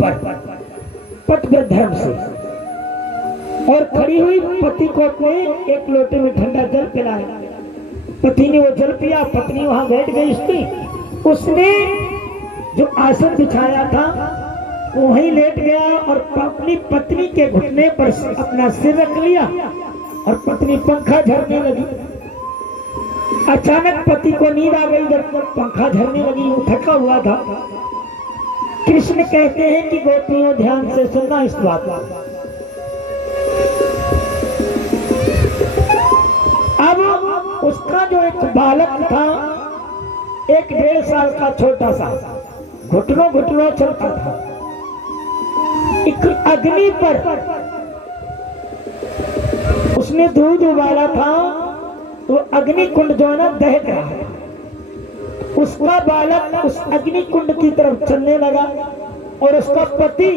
ऊपर पतिव्रत धर्म से, और खड़ी हुई पति को अपने एक लोटे में ठंडा जल पिलाया। पति ने वो जल पिया, पत्नी वहां बैठ गई उसकी। उसने जो आसन बिछाया था वहीं लेट गया और अपनी पत्नी के घुटने पर अपना सिर रख लिया और पत्नी पंखा झरने लगी। अचानक पति को नींद आ गई। जब पंखा झरने लगी, वो थका हुआ था। कृष्ण कहते हैं कि गोपियों ध्यान से सुनना इस बात को। अब उसका जो एक बालक था, 1-1.5 साल का छोटा सा, घुटनों घुटनों चलता था। एक अग्नि पर उसने दूध उबाला था, तो अग्नि कुंड जो है ना दहक रहा है। उसका बालक उस अग्नि कुंड की तरफ चलने लगा और उसका पति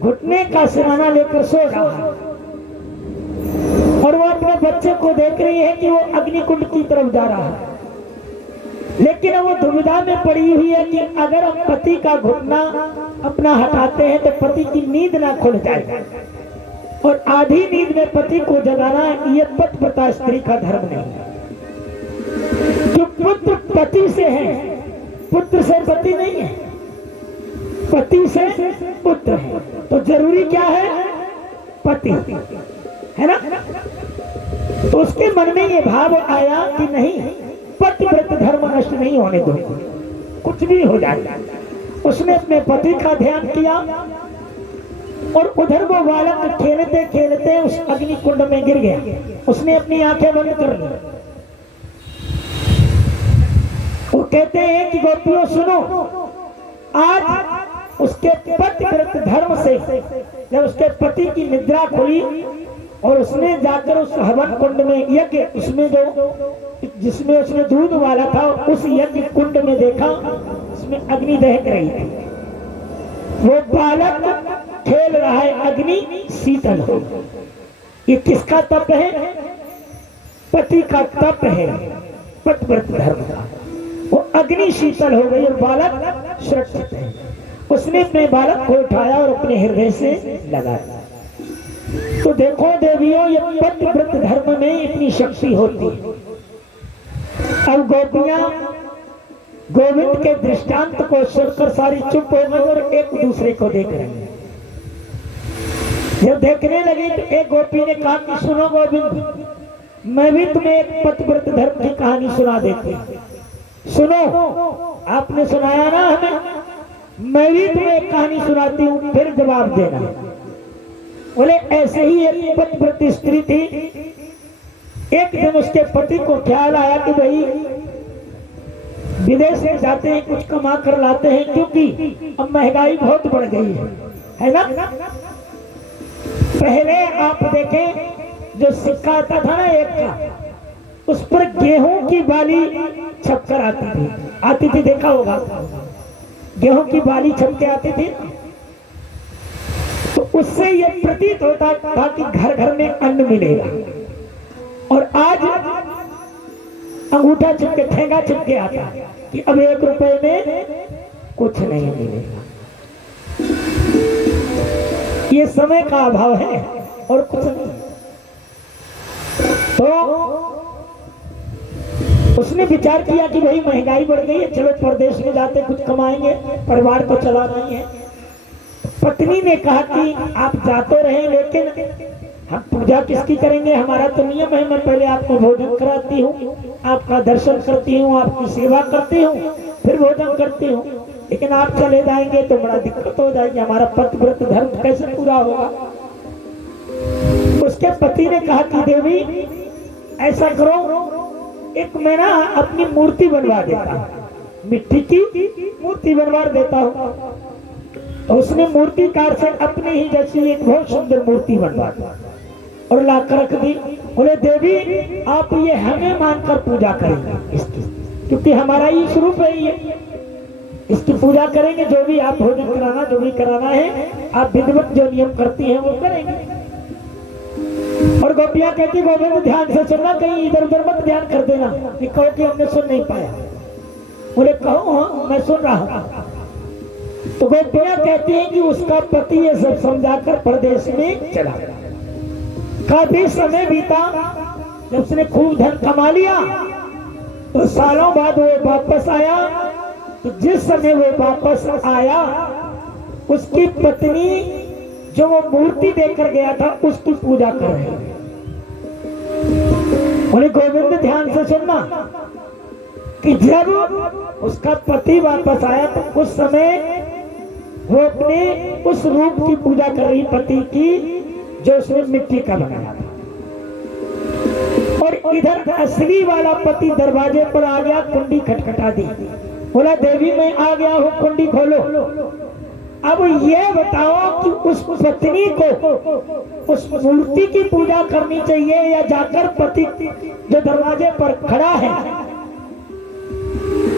घुटने का सिरहाना लेकर सो रहा है और वो अपने बच्चे को देख रही है कि वो अग्नि कुंड की तरफ जा रहा है। लेकिन वो दुविधा में पड़ी हुई है कि अगर हम पति का घुटना अपना हटाते हैं तो पति की नींद ना खुल जाए, और आधी नींद में पति को जगाना ये पतिव्रता स्त्री का धर्म नहीं है। जो पुत्र पति से है, पुत्र से पति नहीं है, पति से पुत्र है। तो जरूरी क्या है? पति है ना। तो उसके मन में ये भाव आया कि नहीं, पतिव्रत धर्म नष्ट नहीं होने दो, कुछ भी हो जाए। उसने अपने पति का ध्यान किया और उधर वो बालक खेलते खेलते उस अग्नि कुंड में गिर गया। उसने अपनी आंखें बंद कर ली। वो कहते हैं कि गोपियों सुनो, आज उसके पतिव्रत धर्म से जब उसके पति की निद्रा खुली और उसने जाकर उस हवन कुंड में यज्ञ, उसमें जो जिसमें उसने दूध वाला था, उस यज्ञ कुंड में देखा उसमें अग्नि दहक रही थी। वो बालक खेल रहा है, अग्नि शीतल हो। ये किसका तप है? पति का तप है, पतिव्रत धर्म का। वो अग्नि शीतल हो गई और बालक सुरक्षित है। उसने अपने बालक को उठाया और अपने हृदय से लगाया। तो देखो देवियों, ये पतिव्रत धर्म में इतनी शक्ति होती है। अब गोपियां गोविंद के दृष्टांत को सुनकर सारी चुप हो गई और एक दूसरे को देख रही है। जब देखने लगी तो एक गोपी ने कहा कि सुनो गोविंद, मैं भी तुम्हें एक पतिव्रत धर्म की कहानी सुना देती हूँ। सुनो, आपने सुनाया ना हमें, मैं भी तुम्हें एक कहानी सुनाती हूँ, फिर जवाब देना। बोले ऐसे ही एक पतिव्रत स्त्री थी। एक दिन उसके पति को ख्याल आया कि भाई विदेश में जाते हैं, कुछ कमा कर लाते हैं, क्योंकि अब महंगाई बहुत बढ़ गई है ना। पहले आप देखें जो सिक्का आता था ना 1 का, उस पर गेहूं की बाली छपकर आती थी, देखा होगा। गेहूं की बाली छप के आती थी, तो उससे ये प्रतीत होता था कि घर घर में अन्न मिलेगा। और आज अंगूठा चिपके, ठेंगा चिपके आता है कि अब 1 रुपए में कुछ नहीं मिलेगा। ये समय का अभाव है और कुछ नहीं। तो उसने विचार किया कि भाई महंगाई बढ़ गई है, चलो प्रदेश में जाते कुछ कमाएंगे, परिवार को चलाना ही है। पत्नी ने कहा कि आप जा तो रहे, लेकिन हम पूजा किसकी करेंगे? हमारा तो नियम है, मैं पहले आपको भोजन कराती हूँ, आपका दर्शन करती हूँ, आपकी सेवा करती हूँ, फिर भोजन करती हूँ। लेकिन आप चले जाएंगे तो बड़ा दिक्कत हो जाएगी, हमारा पतिव्रत धर्म कैसे पूरा होगा? उसके पति ने कहा कि देवी ऐसा करो, एक मैं ना अपनी मूर्ति बनवा देता हूँ, मिट्टी की मूर्ति बनवा देता हूँ। तो उसने मूर्तिकार से अपने ही जैसी एक बहुत सुंदर मूर्ति बनवा दी और लाकर रख दी। बोले देवी आप ये हमें मानकर पूजा करेंगे इसकी, क्योंकि हमारा ही स्वरूप है ये, इसकी पूजा करेंगे। जो भी आप भोजन कराना, जो भी कराना है, आप विधिवत जो नियम करती हैं वो करेंगे। और गोपियां कहती गोविंद ध्यान से सुनना, कहीं इधर उधर मत ध्यान कर देना कि कहो कि हमने सुन नहीं पाया। बोले कहो हाँ मैं सुन रहा हूं। तो गोपियां कहती हैं कि उसका पति ये सब समझाकर परदेश में चला गया। काफी समय बीता, जब उसने खूब धन कमा लिया तो सालों बाद वो वापस आया। तो जिस समय वो वापस आया, उसकी पत्नी जो वो मूर्ति देकर गया था उसकी पूजा कर रही है। बोले गोविंद ध्यान से सुनना कि जब उसका पति वापस आया तो उस समय वो अपने उस रूप की पूजा कर रही, पति की, जो उसने मिट्टी का बनाया था। और इधर असली वाला पति दरवाजे पर आ गया, कुंडी खटखटा दी, बोला देवी मैं आ गया हूँ, कुंडी खोलो। अब ये बताओ कि उस पत्नी को उस मूर्ति की पूजा करनी चाहिए या जाकर पति जो दरवाजे पर खड़ा है,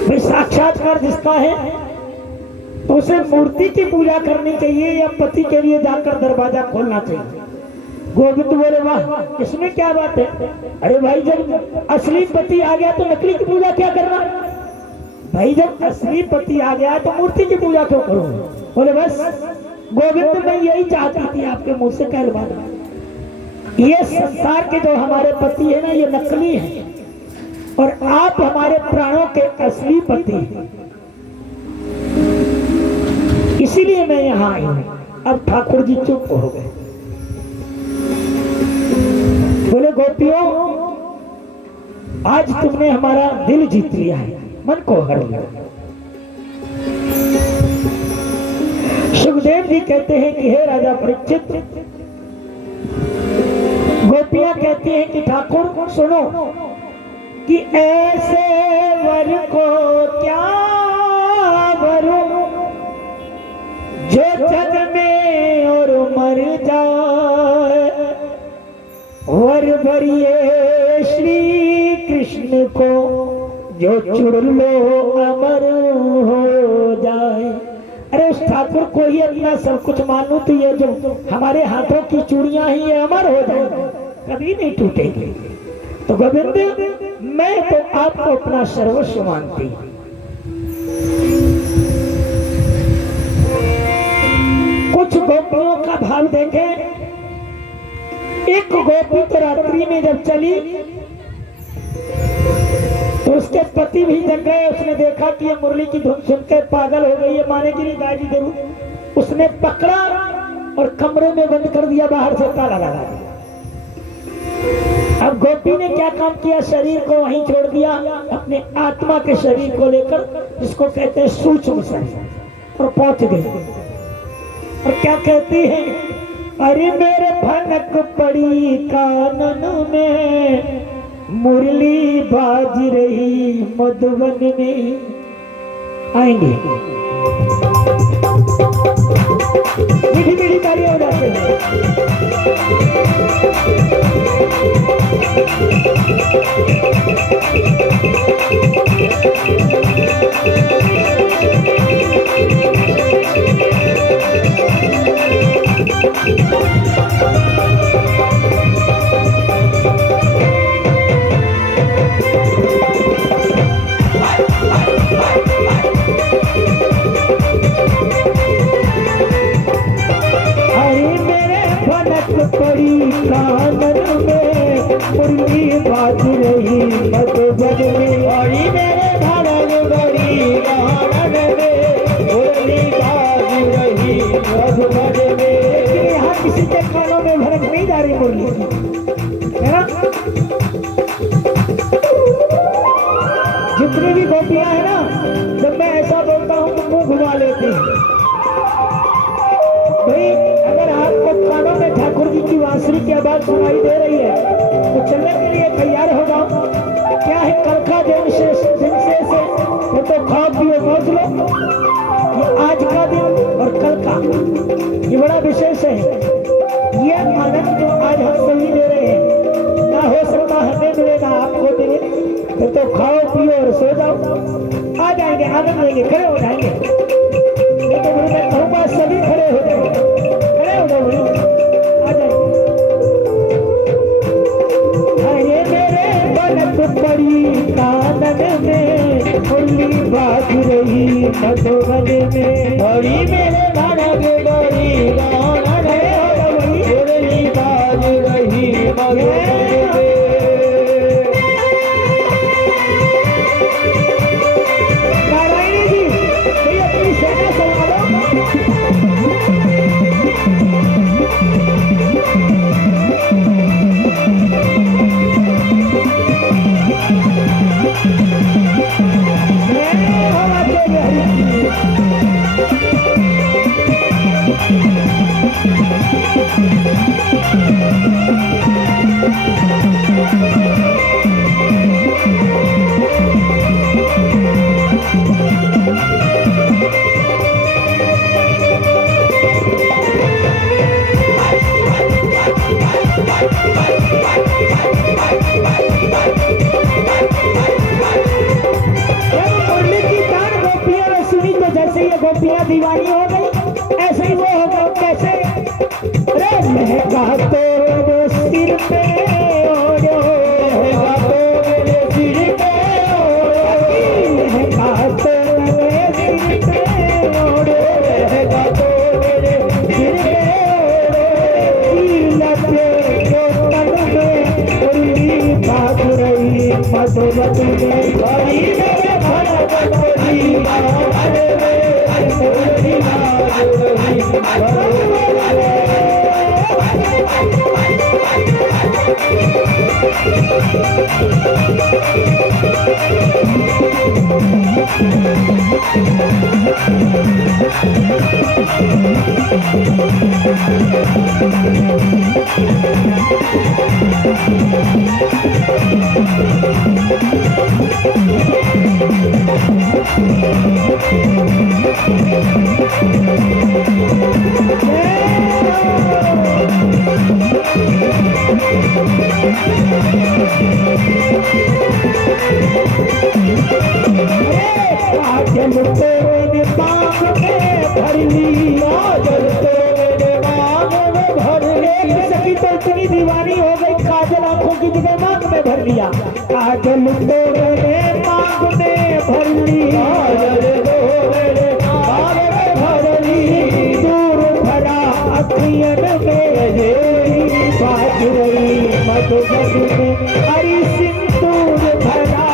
भाई साक्षात्कार जिसका है, तो उसे मूर्ति की पूजा करनी चाहिए या पति के लिए जाकर दरवाजा खोलना चाहिए? गोविंद बोले वाह, इसमें क्या बात है? अरे भाई जब असली पति आ गया तो नकली की पूजा क्या करना? भाई जब असली पति आ गया तो मूर्ति की पूजा क्यों करो? बोले बस गोविंद मैं यही चाहती थी आपके मुंह से कहलवा दूं। ये संसार के जो हमारे पति है ना, ये नकली है और आप हमारे प्राणों के असली पति हैं, इसीलिए मैं यहाँ आई हूँ। अब ठाकुर जी चुप हो गए। बोले गोपियों, आज तुमने हमारा दिल जीत लिया है, मन को हर लिया। सुखदेव जी कहते हैं कि हे राजा परीक्षित, गोपियां कहती हैं कि ठाकुर सुनो कि ऐसे वर को क्या वरूं जो जग में और मर जाए, वर भरिए श्री कृष्ण को जो चुड़ लो अमर हो जाए। अरे उस ठाकुर को ही अपना सब कुछ मानो तो ये जो हमारे हाथों की चूड़ियां ही ये अमर हो जाएंगी, कभी नहीं टूटेंगी। तो गोविंद मैं तो आपको अपना सर्वस्व मानती हूं। कुछ गोपियों का भाव देखें। एक गोपी तो रात्रि में जब चली तो उसके पति भी जग गए। उसने देखा कि ये मुरली की धुन सुनकर पागल हो गई है, मानेगी नहीं गाजी जरूर। उसने पकड़ा और कमरे में बंद कर दिया, बाहर से ताला लगा दिया। अब गोपी ने क्या काम किया? शरीर को वहीं छोड़ दिया, अपने आत्मा के शरीर को लेकर, जिसको कहते हैं सूक्ष्म शरीर, और पहुंच गई। और क्या कहती है? अरे मेरे भनक पड़ी कानन में, मुरली बाज रही मधुबन में। आएंगे मीठी मीठी तालियां हो जाते हैं। पड़ी कानन में, मुरली बाज रही मधुबन में। अरे मेरे भनक पड़ी कानन में, मुरली बाज रही मधुबन में। यहाँ किसी के कानों में भनक नहीं जा रही मुरली, है ना? जितनी भी गोपियां है ना, जब मैं ऐसा बोलता हूँ तो मुंह घुमा लेती हैं। भाई अगर आपको कानों में ठाकुर जी की बांसुरी की आवाज सुनाई दे रही है तो चलने के लिए तैयार हो जाओ। क्या है? कल का दिन से वो तो खाओ पियो मौज लो। ये आज का दिन और कल का ये बड़ा विशेष है। ये आनंद जो आज हम सभी ले रहे हैं, ना हो सकता हमें मिले ना आपको मिले। तो खाओ पियो और सो जाओ, आ जाएंगे, आनंद लेंगे, खड़े हो जाएंगे। तो मैं कहूँगा सभी खड़े हो जाएंगे, खड़े हो जाओ, आ जाएंगे। अरे मेरे भनक पड़ी कानन में, मुरली बाज रही मधुबन में। गोपियां दीवानी हो गई, ऐसे ही वो हो गया। कैसे? अरे महका तो मेरे सिर पे ओढ़ो, महका तो मेरे सिर पे ओढ़ो, महका तो मेरे सिर पे ओढ़ो, महका तो मेरे सिर पे ओढ़ो। लगे जो तन में उर्मी भाग रही मधुमती में भरी मेरे भरतरी काजल तो मैंने बाग में भर ली, काजल तो मैंने बाग में भर ली। सखी तो इतनी दीवानी हो गई, काजल आंखों की जगह बाग में भर लिया। काजल तो मैंने बाग में भर ली, काजल तो मैंने बाग में भर ली। दूर भरा अखियन में बाज रही मधुबन में, हरी सिंदूर भरा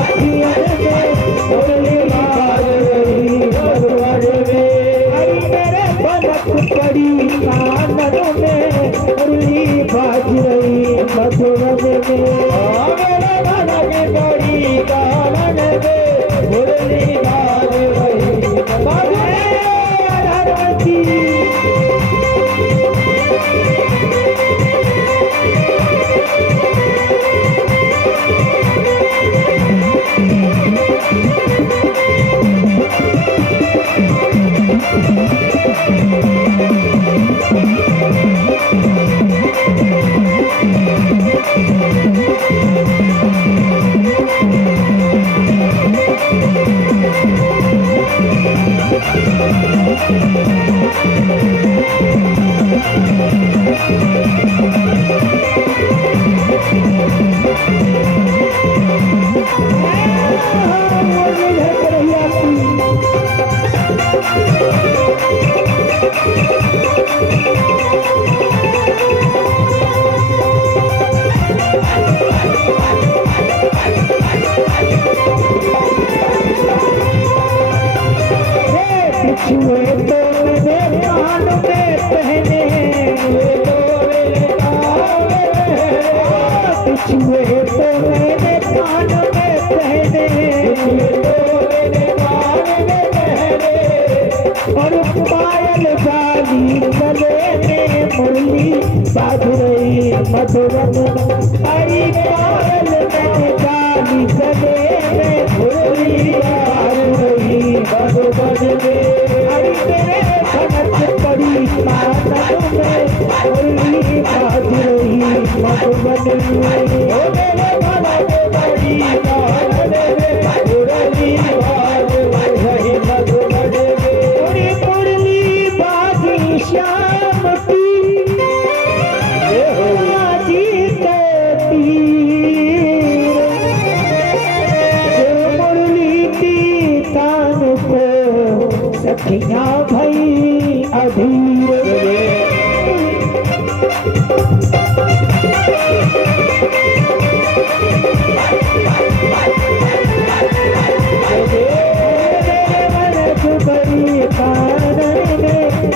अखियन में मुरली बाज रही मधुबन में। हरी मेरे बनक पड़ी कानन में मुरली बाज रही मधुबन में। मेरे बनक पड़ी कानन में मुरली बाज रही मधुबन में। छुए तो मेरे कान में पहने, छुए तो मेरे कान में पहने, और पायल गाली गले में मुरली बाज रही मधुबन। हरी पायल में गाली गले में मुरली बाज रही मधुबन में। हरी मेरे भनक पड़ी कानन में मुरली बाज रही मधुबन में। ओ मेरे भनक पड़ी कानन में मुरली बाज रही मधुबन में। मुरली बाजी श्याम की जी कहती, मुरली की तान को सखियां भई अधीर।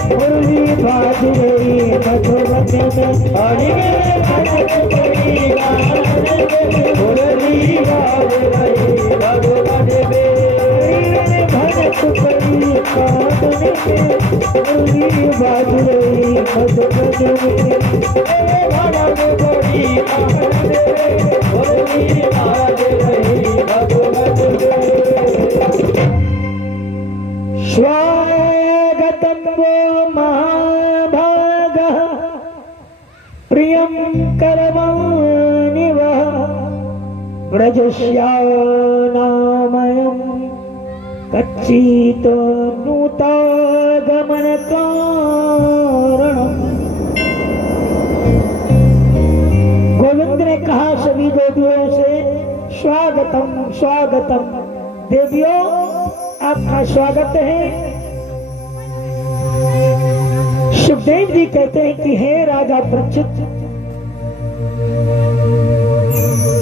मुरली बाज रही मधुबन में। हरी मेरे भनक पड़ी कानन में मुरली बाज रही मधुबन में। मेरे भनक पड़ी कानने मुर्गी बाज रही मद मद में बाबा ने बड़ी कानने मुर्गी बाज रही मद मद में। स्वागतम वो महाभागः प्रियं करवाणि वः व्रजस्यानामयम् कच्चित् नूतागमन कारणम्। गोविंद ने कहा सभी देवियों से स्वागतम स्वागतम, देवियों आपका स्वागत है। सुखदेव जी कहते हैं कि हे राजा परीक्षित,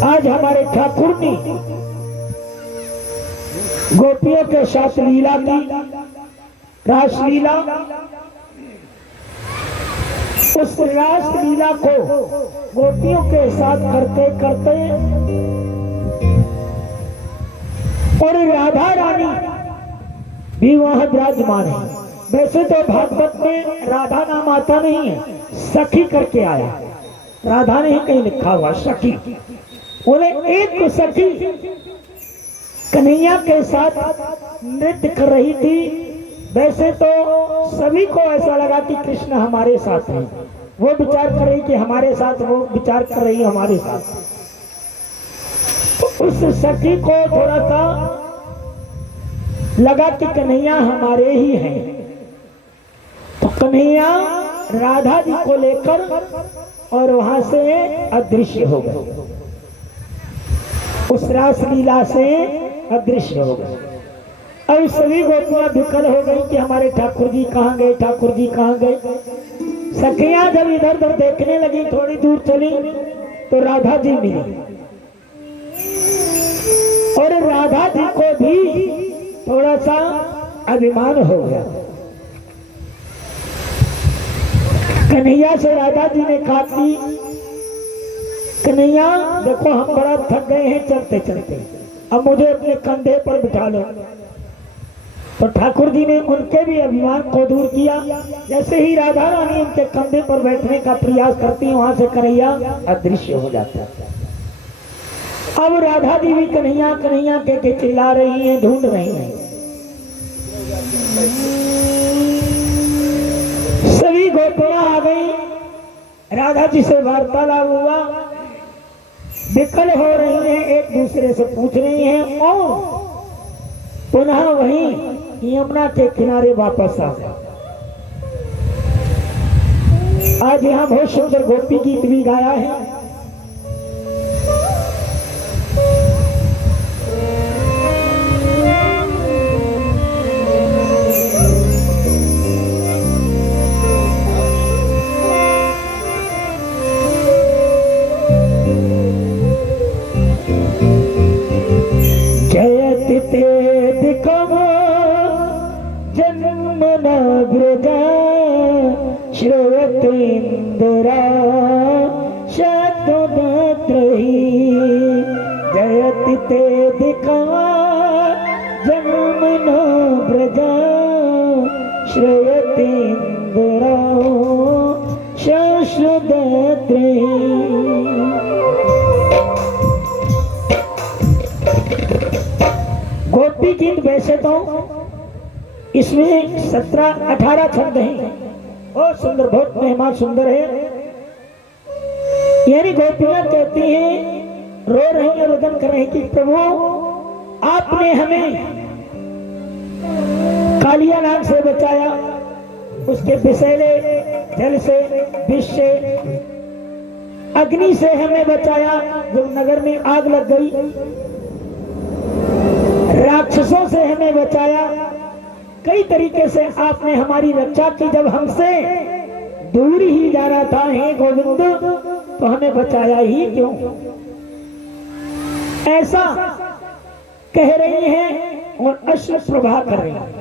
आज हमारे ठाकुर ने गोपियों के साथ लीला की, रासलीला। उस रासलीला को गोपियों के साथ करते करते और राधा रानी भी वहां विराजमान है। वैसे तो भागवत में राधा नाम आता नहीं है, सखी करके आया। राधा ने ही कहीं लिखा हुआ सखी। उन्हें एक सखी कन्हैया के साथ नृत्य कर रही थी। वैसे तो सभी को ऐसा लगा कि कृष्ण हमारे साथ है, वो विचार कर रही कि हमारे साथ, वो विचार कर रही हमारे साथ। उस सखी को थोड़ा सा लगा कि कन्हैया हमारे ही हैं, तो कन्हैया राधा जी को लेकर और वहां से अदृश्य हो गए। उस रासलीला से अदृश्य हो गए। अब सभी गोपियां विकल हो गई कि हमारे ठाकुर जी कहाँ गए, ठाकुर जी कहाँ गए। सखियां जब इधर उधर देखने लगी, थोड़ी दूर चली तो राधा जी मिली और राधा जी को भी थोड़ा सा अभिमान हो गया। कन्हैया से राधा जी ने कहा कि कन्हैया देखो हम बड़ा थक गए हैं चलते चलते, अब मुझे अपने कंधे पर बिठा लो। तो ठाकुर जी ने उनके भी अभिमान को दूर किया। जैसे ही राधा रानी उनके कंधे पर बैठने का प्रयास करती, वहां से कन्हैया अदृश्य हो जाता है। अब राधा जी भी कन्हैया कन्हैया के चिल्ला रही हैं, ढूंढ रही हैं। सभी गोपियां आ गई, राधा जी से वार्तालाप हुआ, विकल हो रही हैं, एक दूसरे से पूछ रही हैं और पुनः वहीं यमुना के किनारे वापस आ गए। आज यहाँ बहुत सुंदर गोपी गीत भी गाया है। श्रोतेन्द्रा शब्दोदत्रही जयति ते दिखवा जन्मनो ब्रजा श्रोतेन्द्रा शब्दोदत्रही। गोपी गीत वैसे तो इसमें 17-18 छंद हैं, बहुत सुंदर, बहुत महिमा सुंदर है। यानी गोपियां कहती हैं, रो रही हैं, रुदन कर रही हैं कि प्रभु आपने हमें कालिया नाग से बचाया, उसके विषैले जल से, विष से, अग्नि से हमें बचाया जब नगर में आग लग गई, राक्षसों से हमें बचाया, कई तरीके से आपने हमारी रक्षा की। जब हमसे दूर ही जा रहा था हे गोविंद, तो हमें बचाया ही क्यों? ऐसा कह रही हैं और अश्रु प्रभा कर रही हैं।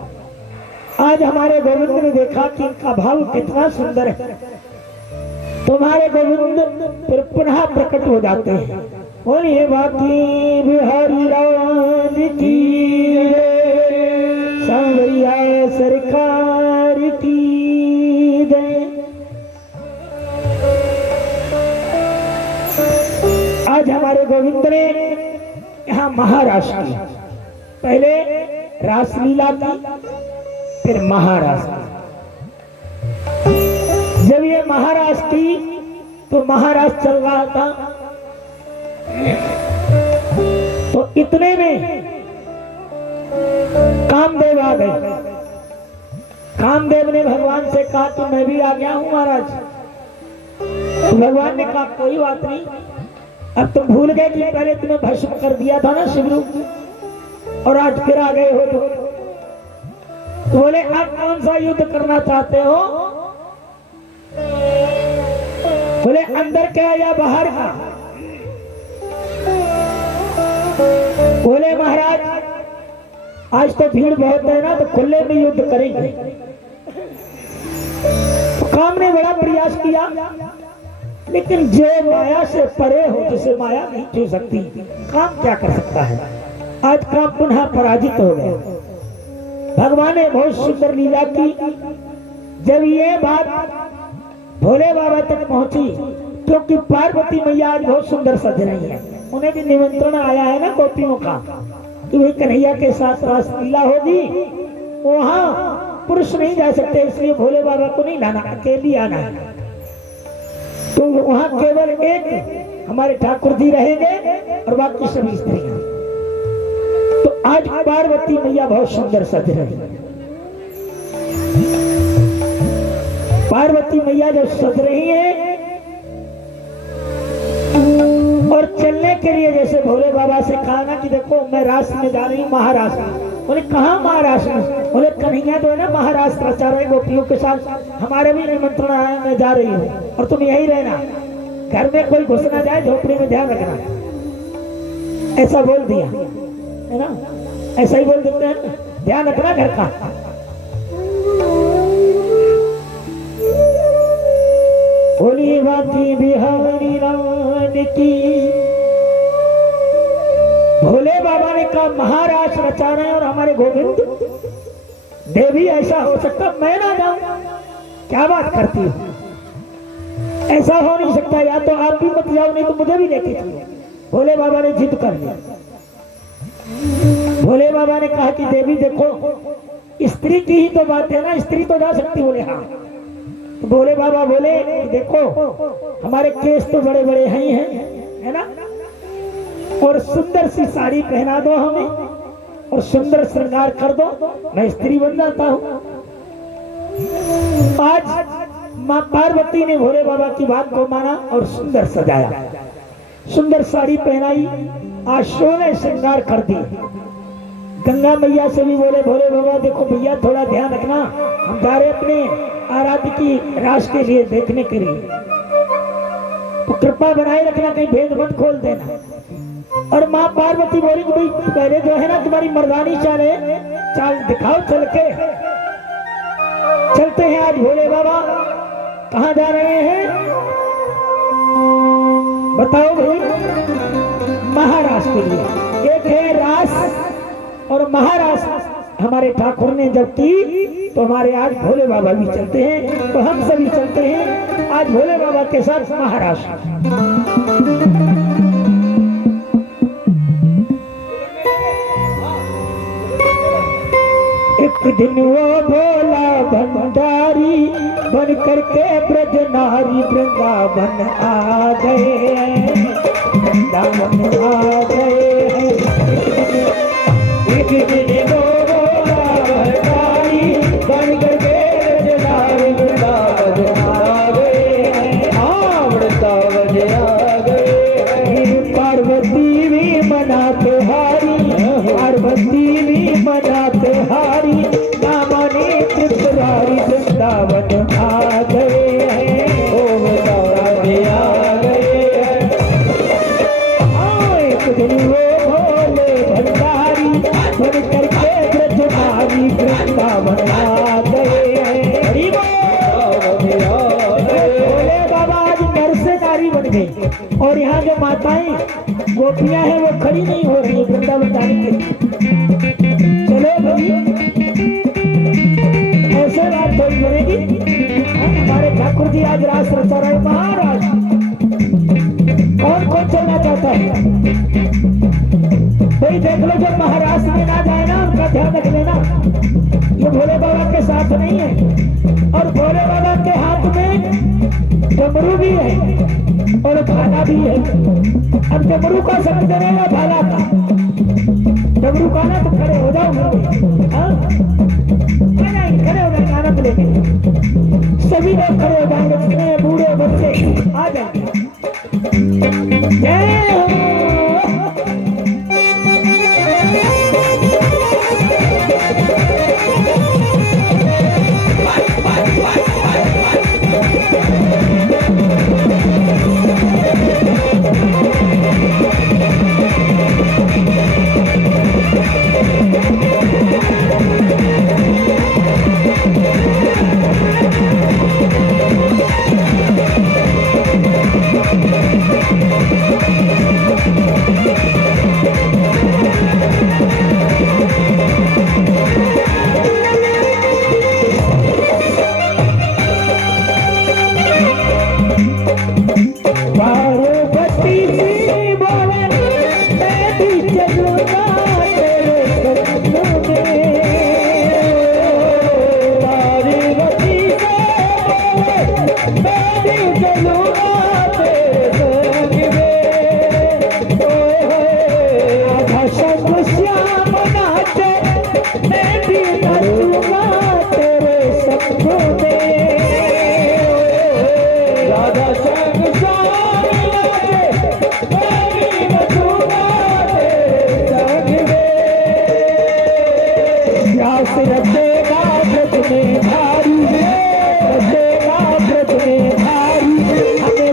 आज हमारे गोविंद ने देखा कि इनका भाव कितना सुंदर है। तुम्हारे गोविंद फिर पुनः प्रकट हो जाते हैं। बोलिए बाकी बिहारी राम की सांवरिया हमारे गोविंद ने यहाँ महारास की। पहले रासलीला की, फिर महारास की। जब ये महारास की तो महारास चल रहा था, तो इतने में कामदेव आ गए। कामदेव ने भगवान से कहा कि मैं भी आ गया हूं महाराज। तो भगवान ने कहा कोई बात नहीं, अब तुम भूल गए कि पहले तुम्हें भस्म कर दिया था ना शिवरू, और आज फिर आ गए हो। तो बोले अब कौन सा युद्ध करना चाहते हो? बोले अंदर का या बाहर का? बोले महाराज आज तो भीड़ बहुत है ना, तो खुले में युद्ध करेंगे। तो काम ने बड़ा प्रयास किया, लेकिन जो माया से परे हो, जिसे माया नहीं छू सकती, काम क्या कर सकता है? आज काम पुनः पराजित हो गया। भगवान ने बहुत सुंदर लीला की। जब ये बात भोले बाबा तक पहुंची, क्योंकि पार्वती मैया आज बहुत सुंदर सज रही है, उन्हें भी निमंत्रण आया है ना गोपियों का कि भाई कन्हैया के साथ रासलीला होगी, वहां पुरुष नहीं जा सकते, इसलिए भोले बाबा को नहीं लाना, अकेली आना है। तो वहां केवल एक हमारे ठाकुर जी रहेंगे और बाकी सभी स्त्रियां। तो आज पार्वती मैया बहुत सुंदर सज रही है। पार्वती मैया जब सज रही है और चलने के लिए, जैसे भोले बाबा से कहा ना कि देखो मैं रास में जा रही हूँ, महारास में। बोले कहाँ महारास में? बोले कन्हैया तो है ना महारास रचा रहे गोपियों के साथ, हमारे भी निमंत्रण आया, मैं जा रही हूँ और तुम यही रहना, घर में कोई घुस ना जाए, झोपड़ी में ध्यान रखना। ऐसा बोल दिया है ना, ऐसा ही बोल देते हैं, ध्यान रखना घर का। बोली बाती बिहारी राम की। भोले बाबा ने कहा महाराज रचा रहे हैं और हमारे गोविंद देवी, ऐसा हो सकता मैं ना जाऊं? क्या बात करती हो, ऐसा हो नहीं सकता, या तो आप भी मत जाओ, नहीं तो मुझे भी लेके चलो। भोले बाबा ने जिद कर लिया। भोले बाबा ने कहा कि देवी देखो स्त्री की ही तो बात है ना, स्त्री तो जा सकती। बोले हाँ। तो भोले बाबा बोले देखो हमारे केस तो बड़े बड़े हैं ही हैं, है ना, और सुंदर सी साड़ी पहना दो हमें और सुंदर श्रृंगार कर दो, मैं स्त्री बन जाता हूँ। आज माँ पार्वती ने भोले बाबा की बात को माना और सुंदर सजाया, सुंदर साड़ी पहनाई, आज सोने श्रृंगार कर दी। गंगा मैया से भी बोले भोले बाबा देखो भैया थोड़ा ध्यान रखना, हम जा रहे अपने आराध्य की रास के लिए देखने के लिए, तो कृपा बनाए रखना, कहीं भेद मत खोल देना। और माँ पार्वती बोली कि भाई पहले जो है ना तुम्हारी मर्दानी चाल दिखाओ, चल के चलते हैं। आज भोले बाबा कहाँ जा रहे हैं बताओ भाई? महारास के लिए। एक है रास और महारास हमारे ठाकुर ने जब की, तो हमारे आज भोले बाबा भी चलते हैं, तो हम सभी चलते हैं आज भोले बाबा के साथ महारास। एक दिन वो भोला भंडारी बन करके ब्रज नारी वृंदावन आ गए हैं, वृंदावन आ गए हैं। एक दिन वो भोला भंडारी बन करके ब्रज नारी वृंदावन आ गए हैं, हाँ वृंदावन आ गए हैं। पार्वती भी मनाते हारी, पार्वती भी मनाते हारी, नामाने त्रिपुरारी वृंदावन आ गए हैं, ओ वृंदावन आ गए हैं। हाँ एक दिन वो भोले भंडारी बन करके ब्रज नारी वृंदावन आ गए हैं। भोले बाबा आज नर से नारी बन गई, और यहाँ जो माताएं गोपियां हैं वो खड़ी नहीं हो रही वृंदावन जाने के लिए। चलो भाई ऐसे बात थोड़ी बनेगी। हमारे ठाकुर जी आज रास रचा रहे महाराज, कौन कौन चलना चाहता है। भाई देख लो, जो महाराष्ट्र में ना जाए ना, उनका ध्यान रख लेना, ये भोले बाबा के साथ नहीं है। और भोले बाबा के हाथ में डमरू भी है और भाला भी है। अब डमरू का समझ रहेगा, भाला का। डमरू का ना तो खड़े हो जाओ, खड़े हो जाएंगे आनंद लेके, सभी लोग खड़े हो जाएंगे, जितने बूढ़े बच्चे आ जाएंगे। जय हो। रखेगा ब्रज में भारी, रखेगा ब्रज में भारी, हमें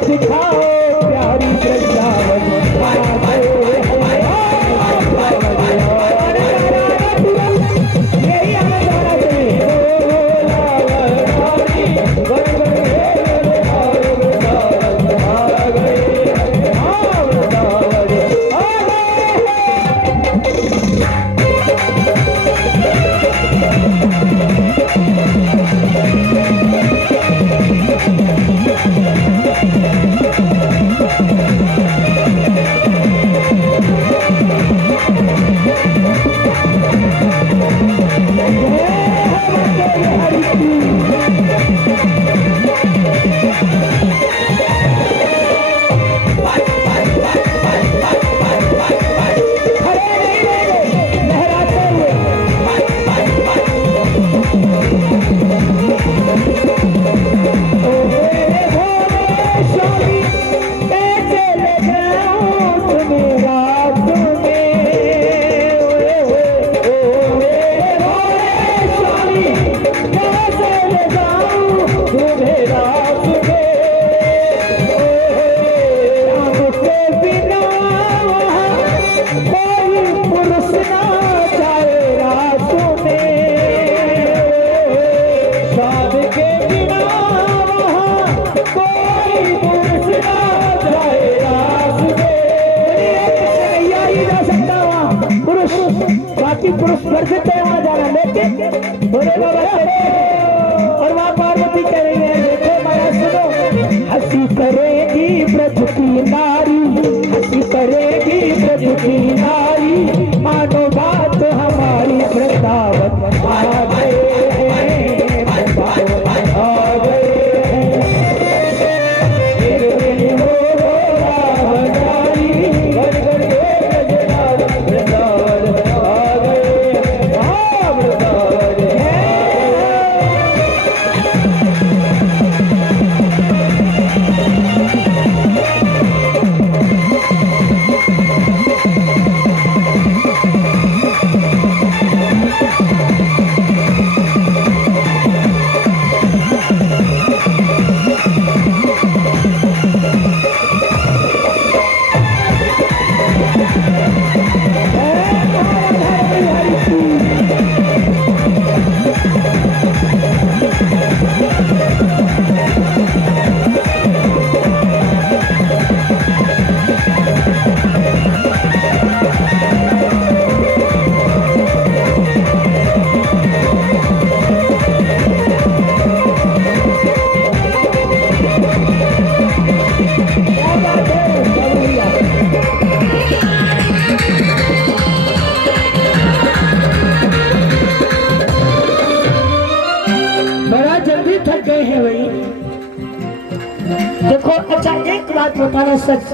बात बताना सच,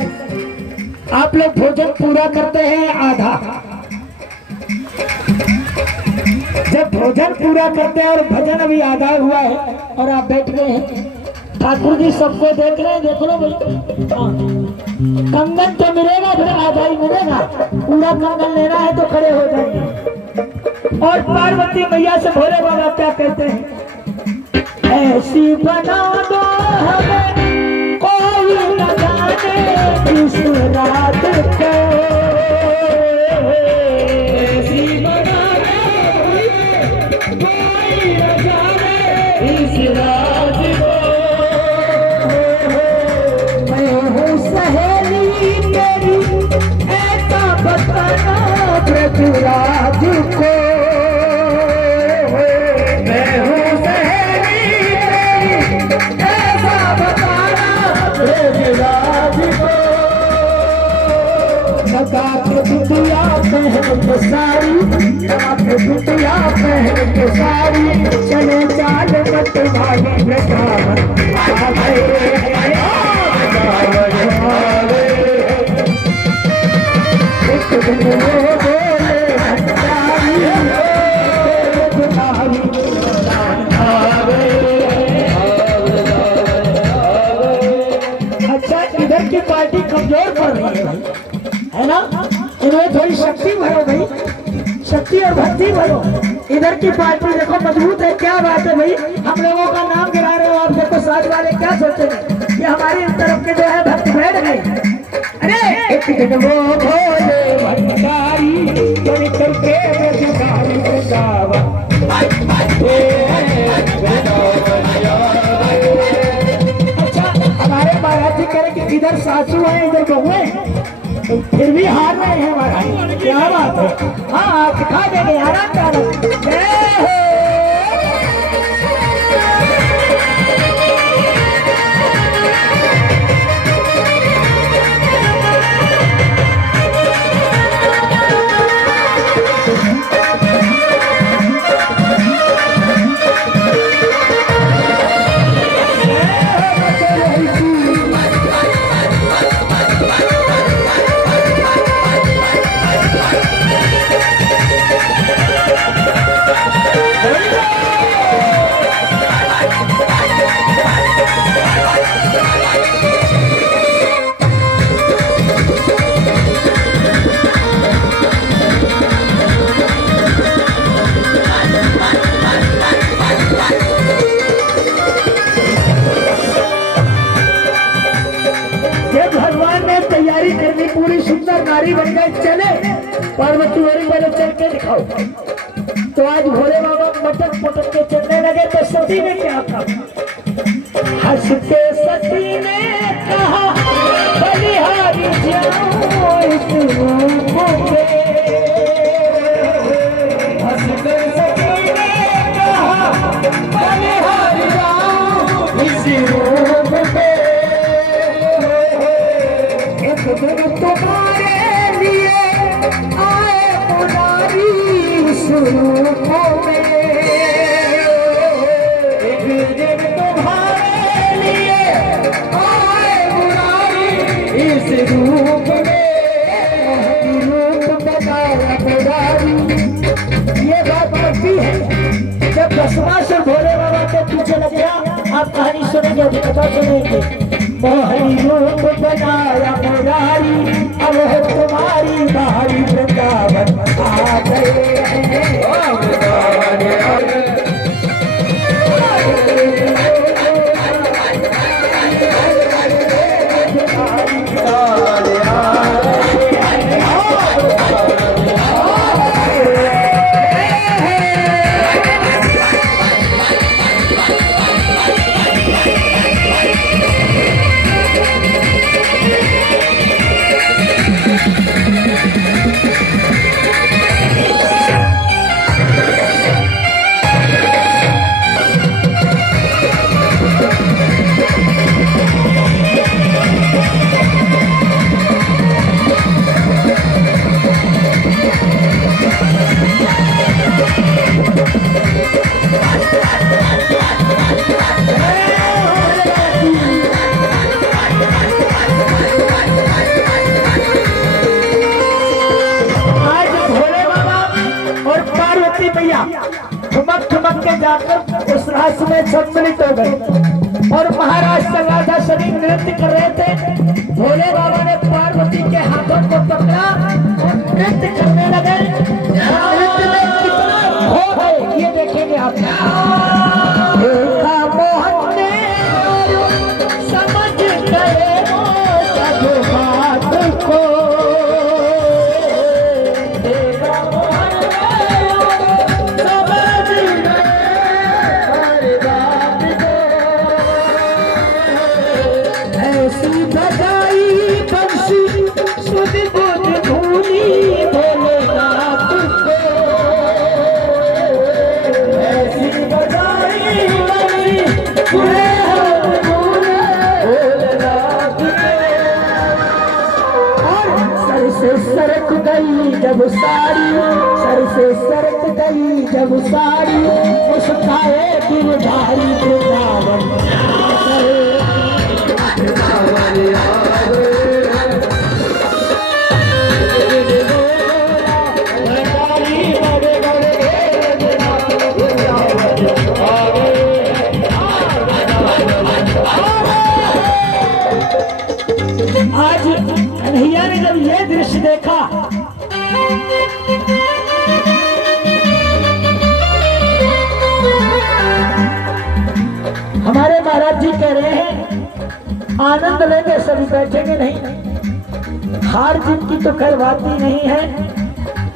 आप लोग भोजन पूरा करते हैं आधा, जब भोजन पूरा करते हैं और भजन अभी आधा हुआ है और आप बैठ गए हैं, ठाकुर जी सबको देख रहे हैं, देख लो भाई। हाँ। कंगन तो मिलेगा, फिर आधा ही मिलेगा, पूरा कंगन लेना है तो खड़े हो जाएंगे। और पार्वती मैया से भोले बाबा क्या कहते हैं, ऐसी बना दो हमें कोई न जाने इस रात को, ऐसी बना दो कोई न जाने इस रात को, मैं हूँ सहेली तेरी ऐसा बताना ब्रजराज को, मैं हूँ बिटिया पहन के साड़ी, बिटिया पहन के साड़ी, चले चाल मत भागी वृंदावन आ गए, एक दिन वो बोले भंडारी, अच्छा इधर की पार्टी कमजोर पड़ रही है भाई, है ना, इन्हें थोड़ी शक्ति भरो भाई, शक्ति और भक्ति भरो। इधर की पार्टी देखो मजबूत है, क्या बात है भाई, हम लोगों का नाम गिरा रहे हो आप, देखो साथ वाले क्या सोचेंगे कि हमारी तरफ के जो है भक्त बैठ गए। अरे एक दिन वो भोले भंडारी करके वृंदावन, अच्छा हमारे महाराज जी कह रहे कि इधर सासू है इधर बहू है, तो फिर भी हार रहे हैं महाराज, क्या बात है। हाँ दिखा देंगे आराम से। तैयारी करनी पूरी सुंदर नारी बन गए, चले पार्वती वाली पहले चल के दिखाओ, तो आज भोले बाबा मटक पटक के चलने लगे, तो सती ने क्या कहा, हंस के सती ने कहा बलिहारी जाओ इस रूप में, हंस के सती ने कहा बलिहारी जाओ इस रूप में, तुम्हारे लिए आए मुरारी इस रूप में, एक दिन तुम्हारे लिए आए मुरारी इस रूप में, रूप बनाया मुरारी। ये बात बनती है जब दसवां से भोले बाबा के पीछे लग गया, आप कहानी सुनेंगे अभी कथा सुनेंगे, मोहनी रूप बनाया मुरारी, अब है तुम्हारी बारी वृंदावन आ गए सम्मिलित हो गए और महाराज राजा सभी नृत्य कर रहे थे। भोले बाबा ने पार्वती के हाथों को पकड़ा और नृत्य करने लगे। नृत्य में कितना भाव है ये देखेंगे आप। देखा मोहन ने समझ गए सब बात को। सरक गई जब साड़ी, सर से सरक गई जब साड़ी, मुस्काए गिरधारी वृंदावन। आज कन्हैया ने जब ये दृश्य देखा, हमारे महाराज जी कह रहे हैं आनंद लेंगे सभी, बैठेंगे नहीं। हार जीत की तो खैर बात ही नहीं है।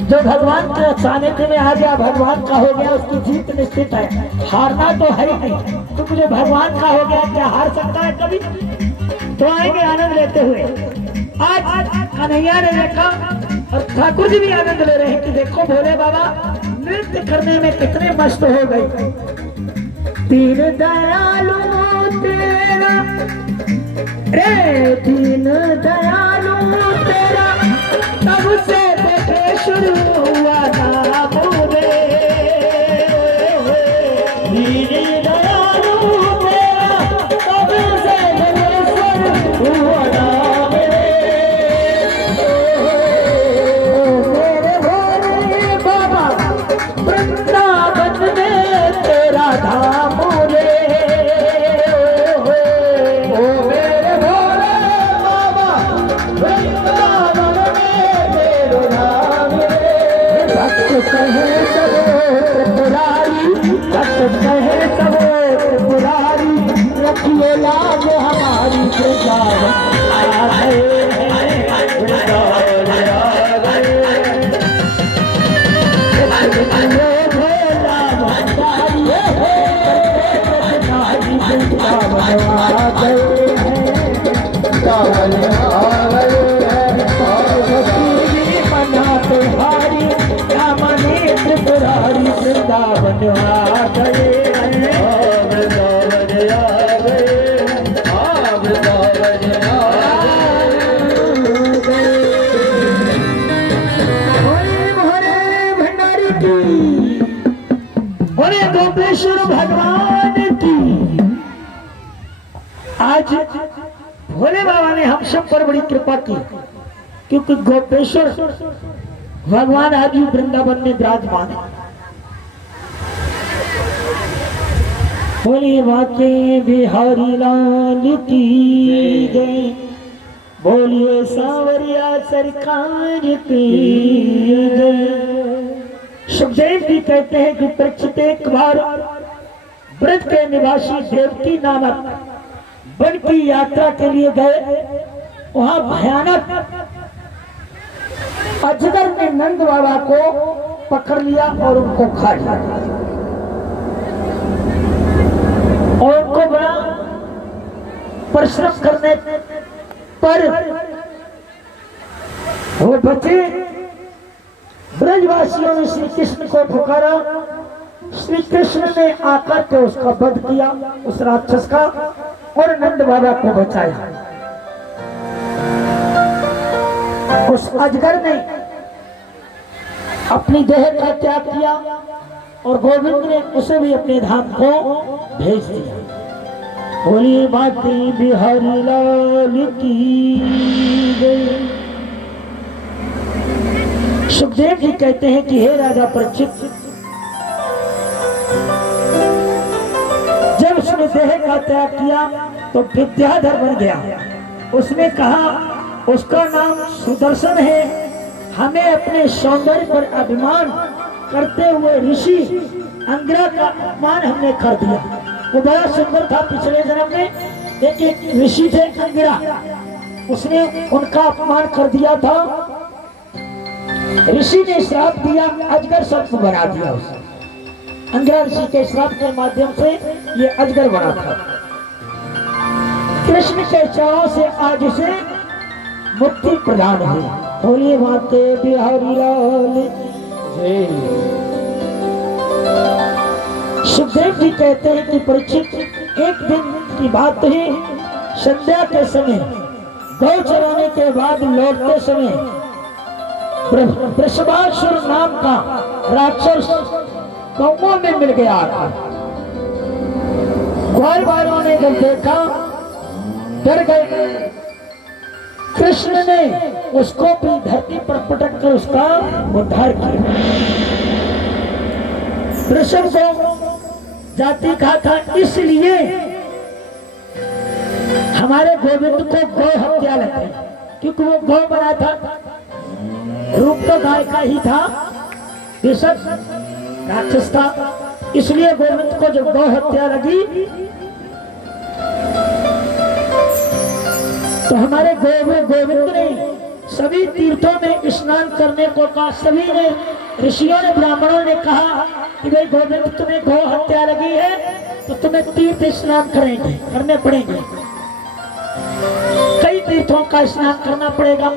जो भगवान के सानिध्य में आ गया भगवान का हो गया, उसकी जीत निश्चित है। हारना तो है ही नहीं। तो मुझे भगवान का हो गया, क्या हार सकता है कभी? तो आएंगे आनंद लेते हुए। आज कन्हैया ने देखा और ठाकुर जी भी आनंद ले रहे हैं कि देखो भोले बाबा नृत्य करने में कितने मस्त हो गए। दीन दयालु तेरा रे, दीन दयालु तेरा तब से देखे शुरू हुआ नाम रे। दीन दयालु तेरा तब से देखे शुरू हुआ नाम रे। मेरे भोले बाबा वृंदावन में तेरा धाम रे। ओ मेरे भोले बाबा वृंदावन में तेरा धाम रे। भक्त कहे सबो त्रिपुरारी, भक्त कहे सबो त्रिपुरारी, रखिए लाज हमारी वृंदावन आ गए हैं, वृंदावन आ गए। गोपेश्वर भगवान की आज भोले बाबा ने हम सब पर बड़ी कृपा की, क्योंकि गोपेश्वर भगवान आज भी वृंदावन में विराजमान है। बोलिए वाके बिहारी लाल की जय, बोलिए सांवरिया सरकार की जय। सुखदेव जी कहते हैं कि परीक्षित एक बार ब्रज के निवासी देवकी नामक वन की यात्रा के लिए गए। वहां भयानक अजगर ने नंद बाबा को पकड़ लिया और उनको खा लिया और उनको बड़ा परिश्रम करने पर वो बचे। ब्रजवासियों ने श्री कृष्ण को पुकारा, श्री कृष्ण ने आकर के उसका वध किया, उस राक्षस का, और नंद बाबा को बचाया। उस अजगर ने अपनी देह का त्याग किया और गोविंद ने उसे भी अपने धाम को भेज दिया। बोलिए बाकी बिहारी लाल की जय। सुखदेव जी कहते हैं कि हे राजा परीक्षित, जब देह का त्याग किया तो विद्याधर बन गया। उसने कहा उसका नाम सुदर्शन है। हमें अपने सौंदर्य पर अभिमान करते हुए ऋषि अंगिरा का अपमान हमने कर दिया। वो बड़ा सुंदर था पिछले जन्म में, एक ऋषि थे अंगिरा, उसने उनका अपमान कर दिया था। ऋषि ने श्राप दिया, अजगर सर्प बना दिया उसे। अंगिरा ऋषि के श्राप के माध्यम से ये अजगर बना था। कृष्ण के चरणों से आज उसे मुक्ति प्रदान हुई। बोलिए माते बिहारी लाल जय। सुखदेव जी कहते हैं कि परीक्षित, एक दिन की बात है, संध्या के समय गौ चराने के बाद लौटते समय वृषभासुर नाम का राक्षस गौओं में मिल गया था। ग्वाल वालों ने जब देखा डर गए। कृष्ण ने उसको भी धरती पर पटक कर उसका उद्धार किया। वृषभ को जाति कहा था, इसलिए हमारे गोविंद को गौ हत्या लगती, क्योंकि वो गौ बना था, रूप तो गाय का ही था, बेशक राक्षस था, इसलिए गोविंद को जब गौ हत्या लगी तो हमारे गोविंद ने सभी तीर्थों में स्नान करने को कहा। सभी ने, ऋषियों ने, ब्राह्मणों ने कहा कि भाई गोविंद तुम्हें गौ हत्या लगी है तो तुम्हें तीर्थ स्नान करने पड़ेंगे, कई तीर्थों का स्नान करना पड़ेगा।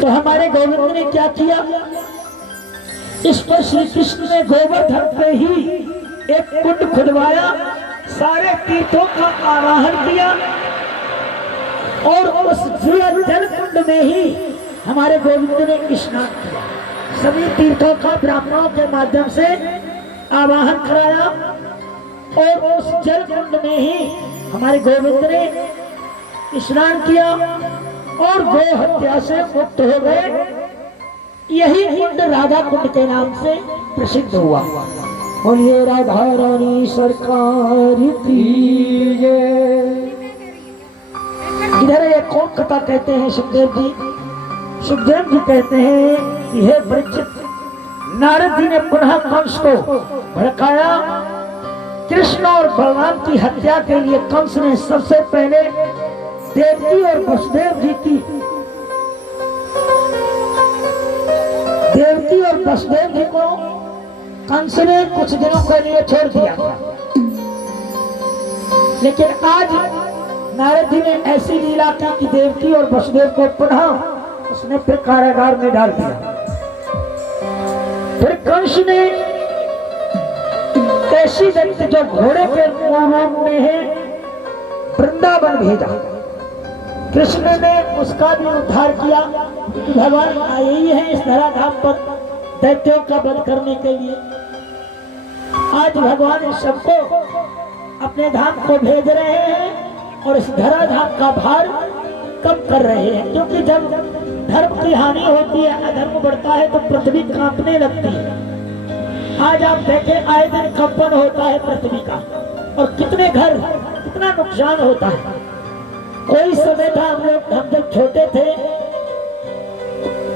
तो हमारे गोविंद ने क्या किया, इस पर श्री कृष्ण ने गोवर्धन पे ही एक कुंड खुदवाया, सारे तीर्थों का आवाहन किया और उस जल कुंड में ही हमारे गोविंद ने स्नान किया। सभी तीर्थों का ब्राह्मणों के माध्यम से आवाहन कराया और उस जल कुंड में ही हमारे गोविंद ने स्नान किया और गौ हत्या से मुक्त हो गए। यही कुंड राधा कुंड के नाम से प्रसिद्ध हुआ। बोलिए राधा रानी सरकार की जय। इधर एक कौन कथा कहते हैं सुखदेव जी। सुखदेव जी कहते हैं कि हे परीक्षित, नारद जी ने पुनः कंस को भड़काया। कृष्ण और बलराम की हत्या के लिए कंस ने सबसे पहले देवकी और वसुदेव जी को कंस ने कुछ दिनों के लिए छोड़ दिया था, लेकिन आज नारद जी ने ऐसी लीला की कि देवकी और वसुदेव को पुनः उसने फिर कारागार में डाल दिया। फिर कंस ने कैसी व्यक्ति जो घोड़े के रूप में है वृंदावन भेजा। कृष्ण ने उसका भी उद्धार किया। भगवान आए ही है इस धराधाम पर दैत्यों का वध करने के लिए। आज भगवान सबको अपने धाम को भेज रहे हैं और इस धराधाम का भार कम कर रहे हैं, क्योंकि जब धर्म की हानि होती है, अधर्म बढ़ता है तो पृथ्वी कांपने लगती है। आज आप देखें आए दिन कंपन होता है पृथ्वी का, और कितने घर, कितना नुकसान होता है। कोई समय था हम जब छोटे थे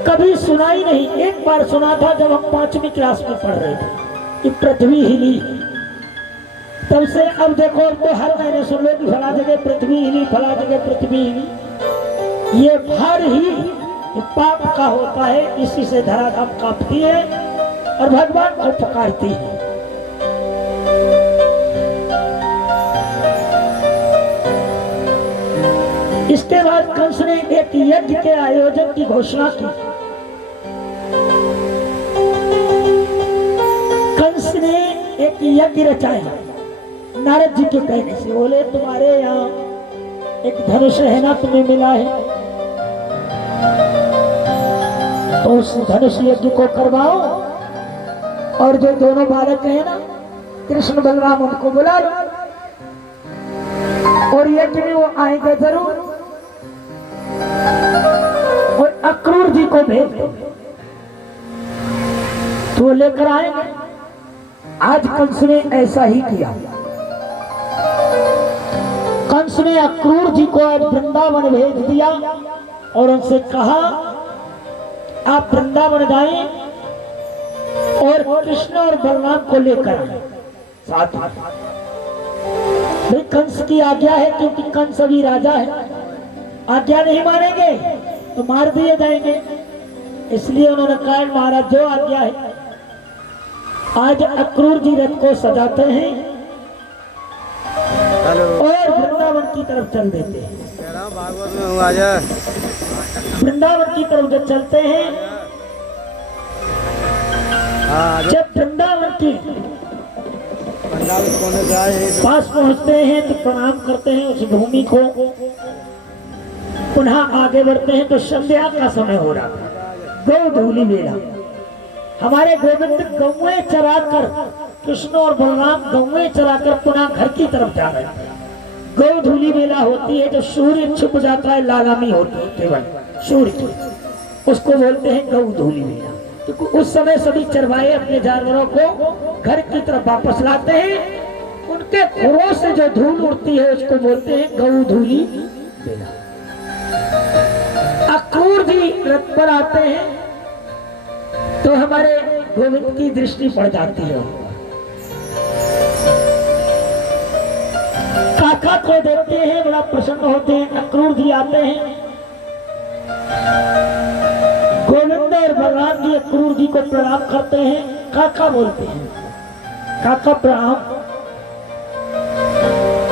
कभी सुना ही नहीं, एक बार सुना था जब हम 5वीं क्लास में पढ़ रहे थे कि पृथ्वी हिली। तब से अब देखो, अब तो हर महीने सुन लो कि फला जगह पृथ्वी हिली, फला जगह पृथ्वी हिली। ये भार ही पाप का होता है, इसी से धराधाम कांपती है और भगवान को पुकारती है। इसके बाद कंस ने एक यज्ञ के आयोजन की घोषणा की। कंस ने एक यज्ञ रचाया नारद जी के कहने से। बोले तुम्हारे यहाँ एक धनुष है ना, तुम्हें मिला है, तो उस धनुष यज्ञ को करवाओ और जो दोनों बालक हैं ना कृष्ण बलराम, उनको बुला लो और यज्ञ में वो आएंगे जरूर, और अक्रूर जी को भेज दो तो वो लेकर आएंगे। आज कंस ने ऐसा ही किया। कंस ने अक्रूर जी को आज वृंदावन भेज दिया और उनसे कहा आप वृंदावन जाएं और कृष्ण और बलराम को लेकर आए साथ में। भाई कंस की आज्ञा है, क्योंकि कंस अभी राजा है, आज्ञा नहीं मानेंगे तो मार दिए जाएंगे। इसलिए उन्होंने कहा महाराज जो आज्ञा है। आज अक्रूर जी रथ को सजाते हैं और वृंदावन की तरफ चल देते हैं। वृंदावन की तरफ जब चलते हैं, जब वृंदावन की पास पहुंचते हैं तो प्रणाम करते हैं उस भूमि को, पुनः आगे बढ़ते हैं तो संध्या का समय हो रहा था, गोधूली वेला। हमारे गोविंद गौएं चराकर, कृष्ण और बलराम गौएं चराकर पुनः घर की तरफ जा रहे हैं। गोधूली वेला होती है जब सूर्य छुप जाता है, लालामी होती है केवल सूर्य की, उसको बोलते हैं गोधूली वेला। तो उस समय सभी चरवाहे अपने जानवरों को घर की तरफ वापस लाते हैं, उनके खुरों से जो धूल उड़ती है उसको बोलते हैं गोधूली वेला। अक्रूर जी रथ पर आते हैं तो हमारे गोविंद की दृष्टि पड़ जाती है। काका को देखते हैं, बड़ा प्रसन्न होते हैं। अक्रूर जी आते हैं, गोविंद और बलराम जी अक्रूर जी को प्रणाम करते हैं, काका बोलते हैं, काका प्रणाम।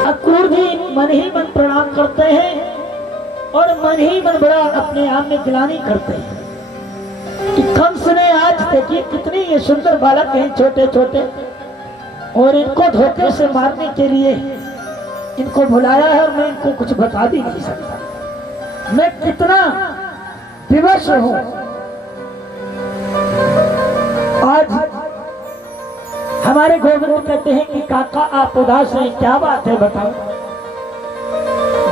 अक्रूर जी मन ही मन प्रणाम करते हैं और मन ही मन बड़ा अपने आप में गिलानी करते हैं कि कंस ने आज देखिए कितने ये सुंदर बालक हैं छोटे छोटे, और इनको धोखे से मारने के लिए इनको बुलाया है और मैं इनको कुछ बता भी नहीं सकता। मैं कितना विवश हूं आज। हमारे गोविंद कहते हैं कि काका आप उदास हैं, क्या बात है बताओ।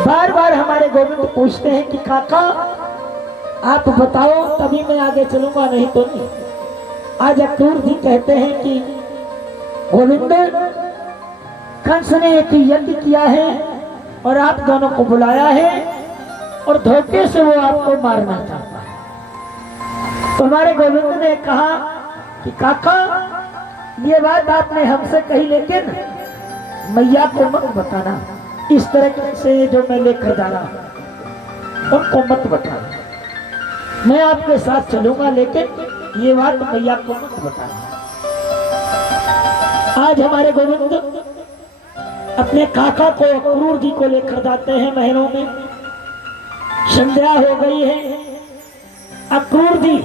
बार बार हमारे गोविंद पूछते हैं कि काका आप बताओ तभी मैं आगे चलूंगा, नहीं तो नहीं। आज अक्रूर जी कहते हैं कि गोविंद कंस ने एक यज्ञ किया है और आप दोनों को बुलाया है और धोखे से वो आपको मारना चाहता है। तो हमारे गोविंद ने कहा कि काका ये बात आपने हमसे कही, लेकिन मैया को मत बताना, इस तरह से जो मैं लेकर जा रहा हूं उनको मत बताना। मैं आपके साथ चलूंगा लेकिन ये बात मैया को मत बताना। आज हमारे गोविंद अपने काका को अक्रूर जी को लेकर जाते हैं महलों में। संध्या हो गई है, अक्रूर जी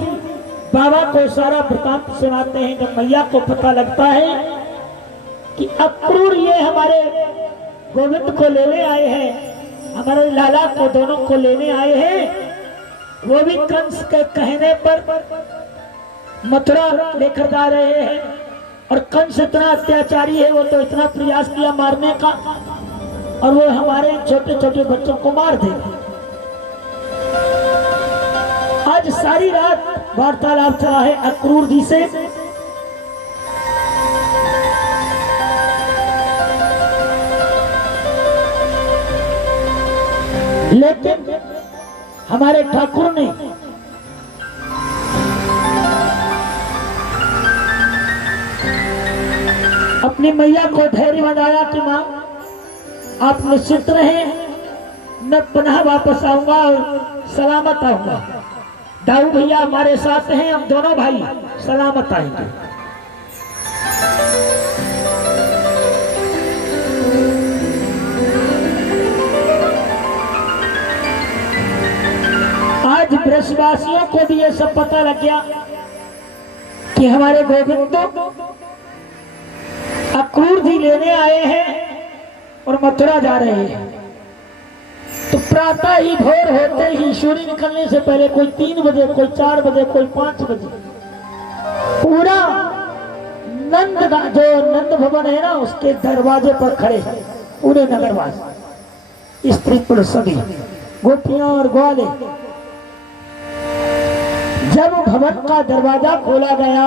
बाबा को सारा वृतांत सुनाते हैं। जब मैया को पता लगता है कि अक्रूर ये हमारे गोविंद को लेने आए हैं, हमारे लाला को दोनों को लेने आए हैं, वो भी कंस के कहने पर मथुरा लेकर जा रहे हैं, और कंस इतना अत्याचारी है, वो तो इतना प्रयास किया मारने का, और वो हमारे छोटे छोटे बच्चों को मार देगा। आज सारी रात वार्तालाप चला है अक्रूर जी से। लेकिन हमारे ठाकुर ने अपनी मैया को धैर्य बनाया कि मां आप निश्चित रहें, मैं पुनः वापस आऊंगा और सलामत आऊंगा। दाऊ भैया हमारे साथ हैं, हम दोनों भाई सलामत आएंगे। आज ब्रजवासियों को भी ये सब पता लग गया कि हमारे गोविंद अक्रूर जी लेने आए हैं और मथुरा जा रहे हैं। तो प्रातः ही भोर होते ही सूर्य निकलने से पहले, कोई 3 बजे, कोई 4 बजे, कोई 5 बजे, पूरा जो नंद भवन है ना उसके दरवाजे पर खड़े हैं पूरे नगरवासी, स्त्री पुरुष सभी, गोपियां और ग्वाले। जब भवन का दरवाजा खोला गया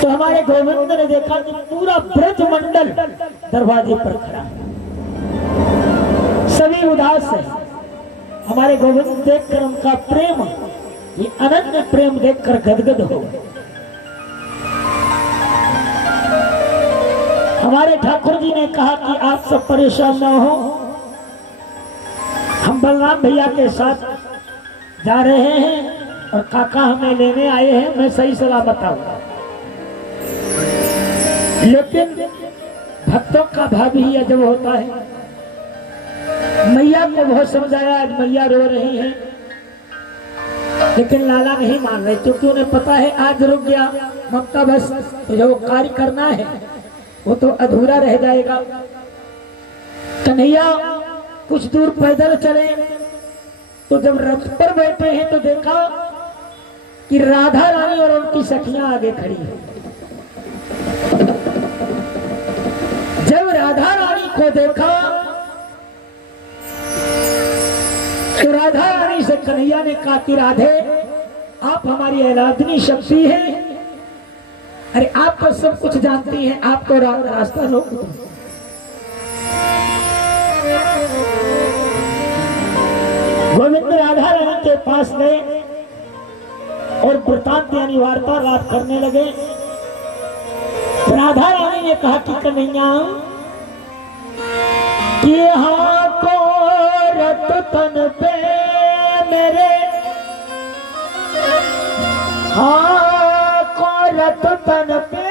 तो हमारे गोविंद ने देखा कि पूरा ब्रज मंडल दरवाजे पर खड़ा है। हमारे गोविंद देखकर उनका प्रेम, ये अनन्य प्रेम देखकर गदगद हो गए। हमारे ठाकुर जी ने कहा कि आप सब परेशान न हो, हम बलराम भैया के साथ जा रहे हैं और काका हमें लेने आए हैं, मैं सही सलामत आऊंगा। लेकिन भक्तों का भाव ही अजब होता है। मैया को बहुत समझाया, आज मैया रो रही है, लेकिन लाला नहीं मान रहे, क्योंकि उन्हें पता है आज रुक गया ममता बस तो जो कार्य करना है वो तो अधूरा रह जाएगा। कन्हैया कुछ दूर पैदल चले तो जब रथ पर बैठे हैं तो देखा कि राधा रानी और उनकी सखियां आगे खड़ी है। जब राधा रानी को देखा तो राधा रानी से कन्हैया ने कहा कि राधे आप हमारी आराधनी शक्ति है, अरे आप तो सब कुछ जानती हैं, आप तो रास्ता लो। गोविंद राधा रानी के पास गए और वृतांत यानी वार्तालाप करने लगे। राधा रानी ने कहा कि कन्हैया कि हाँ को रत तन पे मेरे, हाँ को रत तन पे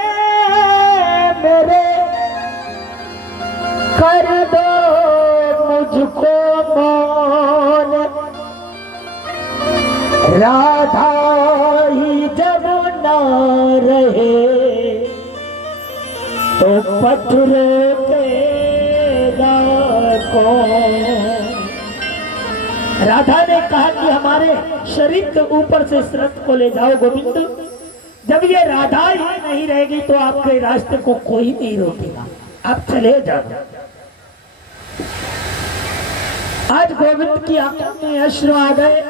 मेरे कर दो मुझको मौन, राधा ही जब ना रहे तो पत्थरों के कौन। राधा ने कहा कि हमारे शरीर के ऊपर से इस रथ को ले जाओ गोविंद, जब ये राधा ही नहीं रहेगी तो आपके रास्ते को कोई नहीं रोकेगा, आप चले जाओ। आज गोविंद की आंखों में अश्रु आ गए,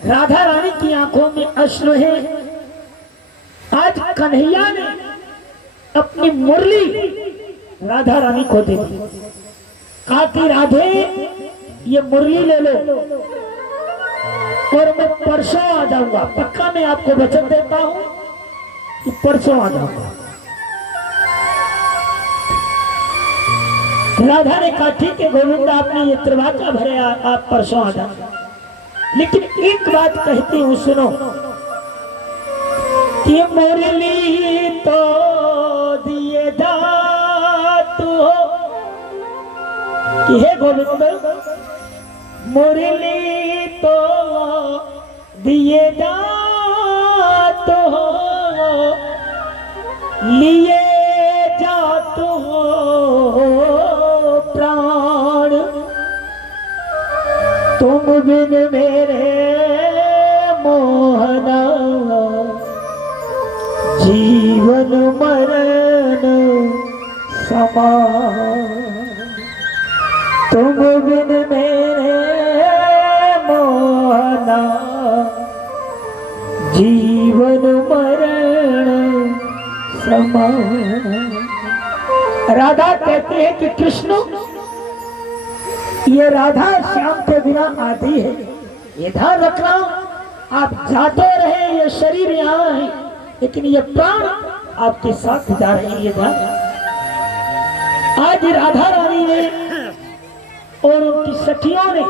राधा रानी की आंखों में अश्रु है। आज कन्हैया ने अपनी मुरली राधा रानी को दे दी, कहा कि राधे ये मुरली ले लो और मैं परसों आ जाऊंगा, पक्का मैं आपको वचन देता हूं कि परसों आ जाऊंगा। राधा ने कहा ठीक है गोविंद आपने ये त्रिवाचा भरे, आप परसों आ जाए, लेकिन एक बात कहती हूं सुनो कि मुरली तो दिए जात हो, कि हे गोविंद मुरली तो दिए जात हो, लिए जात हो प्राण, तुम बिन मेरे मोहना जीवन मरण समान, तुम बिन मेरे मोहना जीवन मरण समान। राधा कहती है कि कृष्ण ये राधा श्याम के बिना आती है, ये ध्यान रखना, आप जाते रहे, ये शरीर यहाँ है लेकिन ये प्राण आपके साथ जा रहे हैं, ये ध्यान। आज राधा रानी ने और उनकी सखियों ने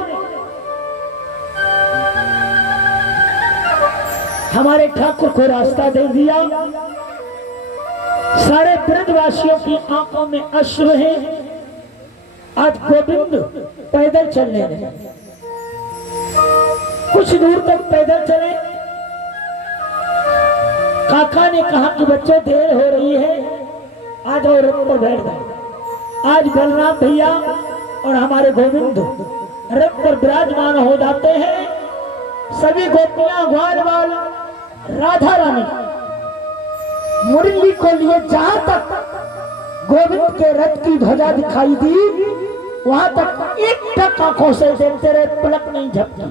हमारे ठाकुर को रास्ता दे दिया। सारे ब्रजवासियों की आंखों में अश्रु है। आज गोविंद पैदल चलने लगे, कुछ दूर तक पैदल चले। काका ने कहा कि बच्चों देर हो रही है, आज और रथ पर बैठ गए। आज बलराम भैया और हमारे गोविंद रथ पर विराजमान हो जाते हैं। सभी गोपियां ग्वालवाल राधा रानी मुरली को लिए जहां तक गोविंद के रथ की ध्वजा दिखाई दी वहां तक एक टक आंखों से देखते रहे, पलक नहीं झपकी,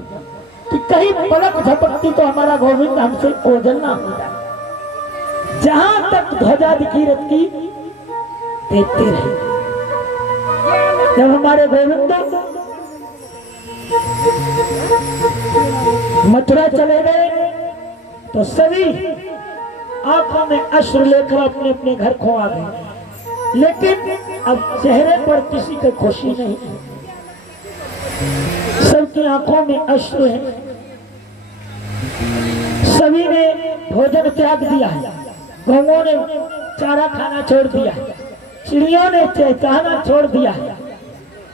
कि कहीं पलक झपकती तो हमारा गोविंद हमसे ओझल ना हो जाए। जहां तक ध्वजा दिखी रथ की देखते रहे। जब हमारे गोविंद मथुरा चले गए तो सभी आंखों में अश्रु लेकर अपने अपने घर को आ गए, लेकिन अब चेहरे पर किसी को खुशी नहीं, सबकी आंखों में अश्रु है। सभी ने भोजन त्याग दिया है, गौओं ने चारा खाना छोड़ दिया है, चिड़ियों ने चहचहाना छोड़ दिया है।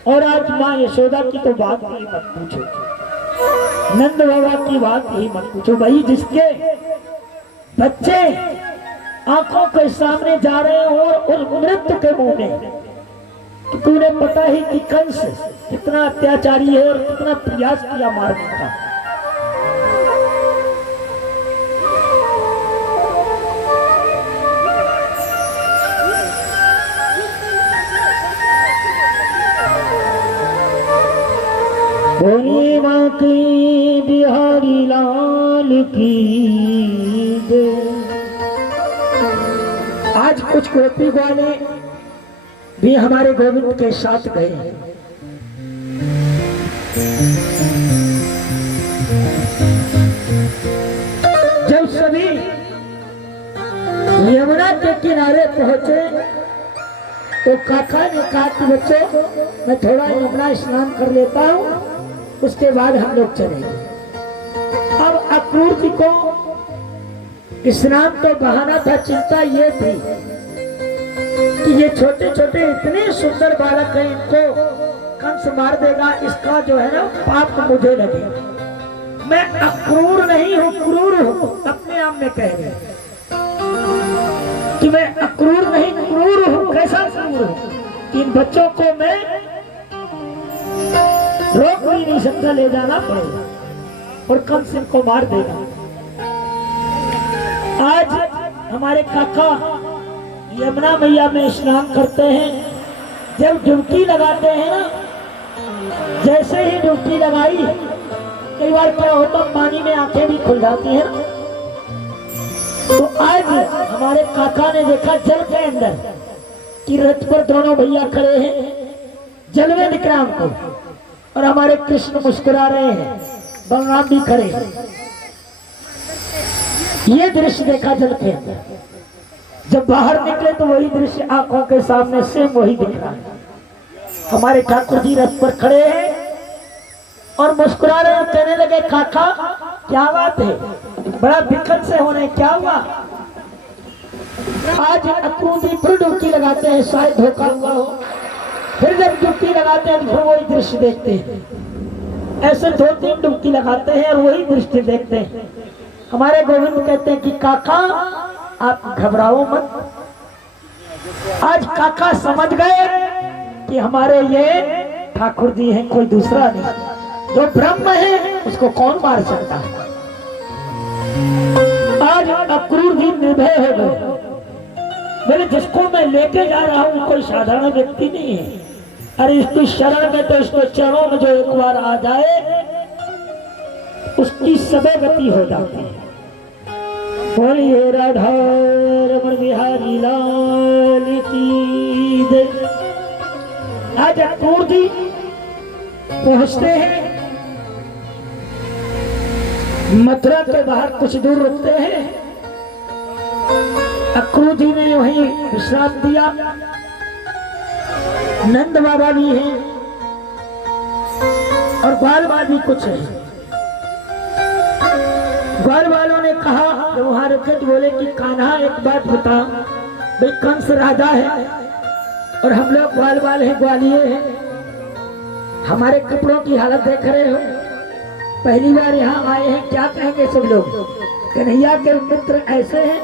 और आज माँ यशोदा की तो बात ही मत पूछो, नंद बाबा की बात ही मत पूछो। भाई जिसके बच्चे आंखों के सामने जा रहे हो और मृत्यु के मुंह में, तो तूने पता ही कि कंस कितना अत्याचारी है और कितना प्रयास किया मारने का। बोली माँ की बिहारी लाल की जय। आज कुछ गोपी वाले भी हमारे गोविंद के साथ गए हैं। जब सभी यमुना के किनारे पहुंचे तो काका ने कहा कि बच्चों मैं थोड़ा यमुना स्नान कर लेता हूं, उसके बाद हम लोग चलेंगे। अब अक्रूर जी को स्नान तो बहाना था, चिंता ये थी कि ये छोटे छोटे इतने सुंदर बालक हैं, इनको कंस मार देगा, इसका जो है ना पाप मुझे लगेगा। मैं अक्रूर नहीं हूँ, क्रूर हूँ, अपने आप में कह रहे कि मैं अक्रूर नहीं क्रूर हूँ। कैसा क्रूर हूँ? इन बच्चों को मैं रोक भी नहीं सकता, ले जाना पड़ेगा और कंस इनको मार देगा। आज हमारे काका यमुना मैया में स्नान करते हैं, जब डुबकी लगाते हैं ना, जैसे ही डुबकी लगाई कई बार क्या होता पानी में आंखें भी खुल जाती है ना, तो आज हमारे काका ने देखा जल के अंदर कि रथ पर दोनों भैया खड़े हैं, जल में दिख रहा हमको, और हमारे कृष्ण मुस्कुरा रहे हैं, बलराम भी खड़े हैं। ये दृश्य देखा जल के अंदर। जब बाहर निकले तो वही दृश्य आंखों के सामने सेम वही दिख रहा है। हमारे ठाकुर जी रथ पर खड़े हैं और मुस्कुरा रहे हैं, कहने लगे काका क्या बात है, बड़ा दिक्कत से हो रहे, क्या हुआ? आज अक्रूर जी फिर डुबकी लगाते हैं, शायद धोखा हुआ हो। फिर जब डुबकी लगाते हैं तो फिर वही दृश्य देखते हैं। ऐसे 2-3 डुबकी लगाते हैं और वही दृश्य देखते हैं। हमारे गोविंद कहते हैं कि काका आप घबराओ मत। आज काका समझ गए कि हमारे ये ठाकुर जी हैं, कोई दूसरा नहीं। जो ब्रह्म है उसको कौन मार सकता है। आज अक्रूर जी निर्भय हो गए, मेरे जिसको मैं लेके जा रहा हूं कोई साधारण व्यक्ति नहीं है। अरे इसकी शरण में तो इसके चरणों में जो एक बार आ जाए उसकी सबे गति हो जाती है। बोलिए राधा रमण बिहारी लाल की जय। आज अक्रूर जी पहुंचते हैं, मथुरा के बाहर कुछ दूर रुकते हैं। अक्रूर जी ने वहीं विश्राम दिया। नंद बाबा भी हैं और ग्वाल बाल भी कुछ है। ग्वाल वालों ने कहा, जब वहां रुके तो बोले कि कान्हा एक बात बता, भाई कंस राजा है और हम लोग ग्वाल बाल हैं, ग्वालिये हैं, हमारे कपड़ों की हालत देख रहे हो, पहली बार यहाँ आए हैं, क्या कहेंगे सब लोग? कन्हैया के मित्र ऐसे हैं,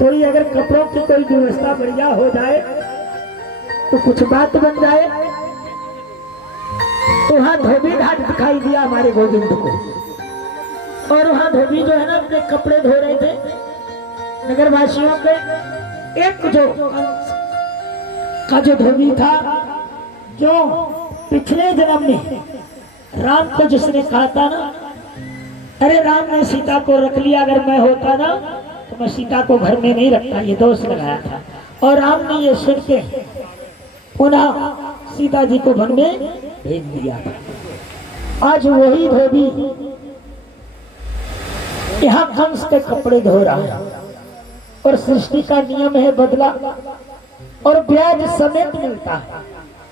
थोड़ी अगर कपड़ों की कोई व्यवस्था बढ़िया हो जाए तो कुछ बात बन जाए। तो वहां धोबी घाट दिखाई दिया हमारे गोविंद को, और वहां धोबी जो है ना अपने कपड़े धो रहे थे। नगरवासियों के एक जो का जो धोबी था, जो पिछले जन्म में राम को जिसने कहा था ना, अरे राम ने सीता को रख लिया, अगर मैं होता ना तो मैं सीता को घर में नहीं रखता, ये दोष लगाया था। और राम ने ये सुन के पुनः सीता जी को वन में भेज दिया था। आज वही धोबी यहाँ कंस के कपड़े धो रहा है और सृष्टि का नियम है बदला और ब्याज समेत मिलता है।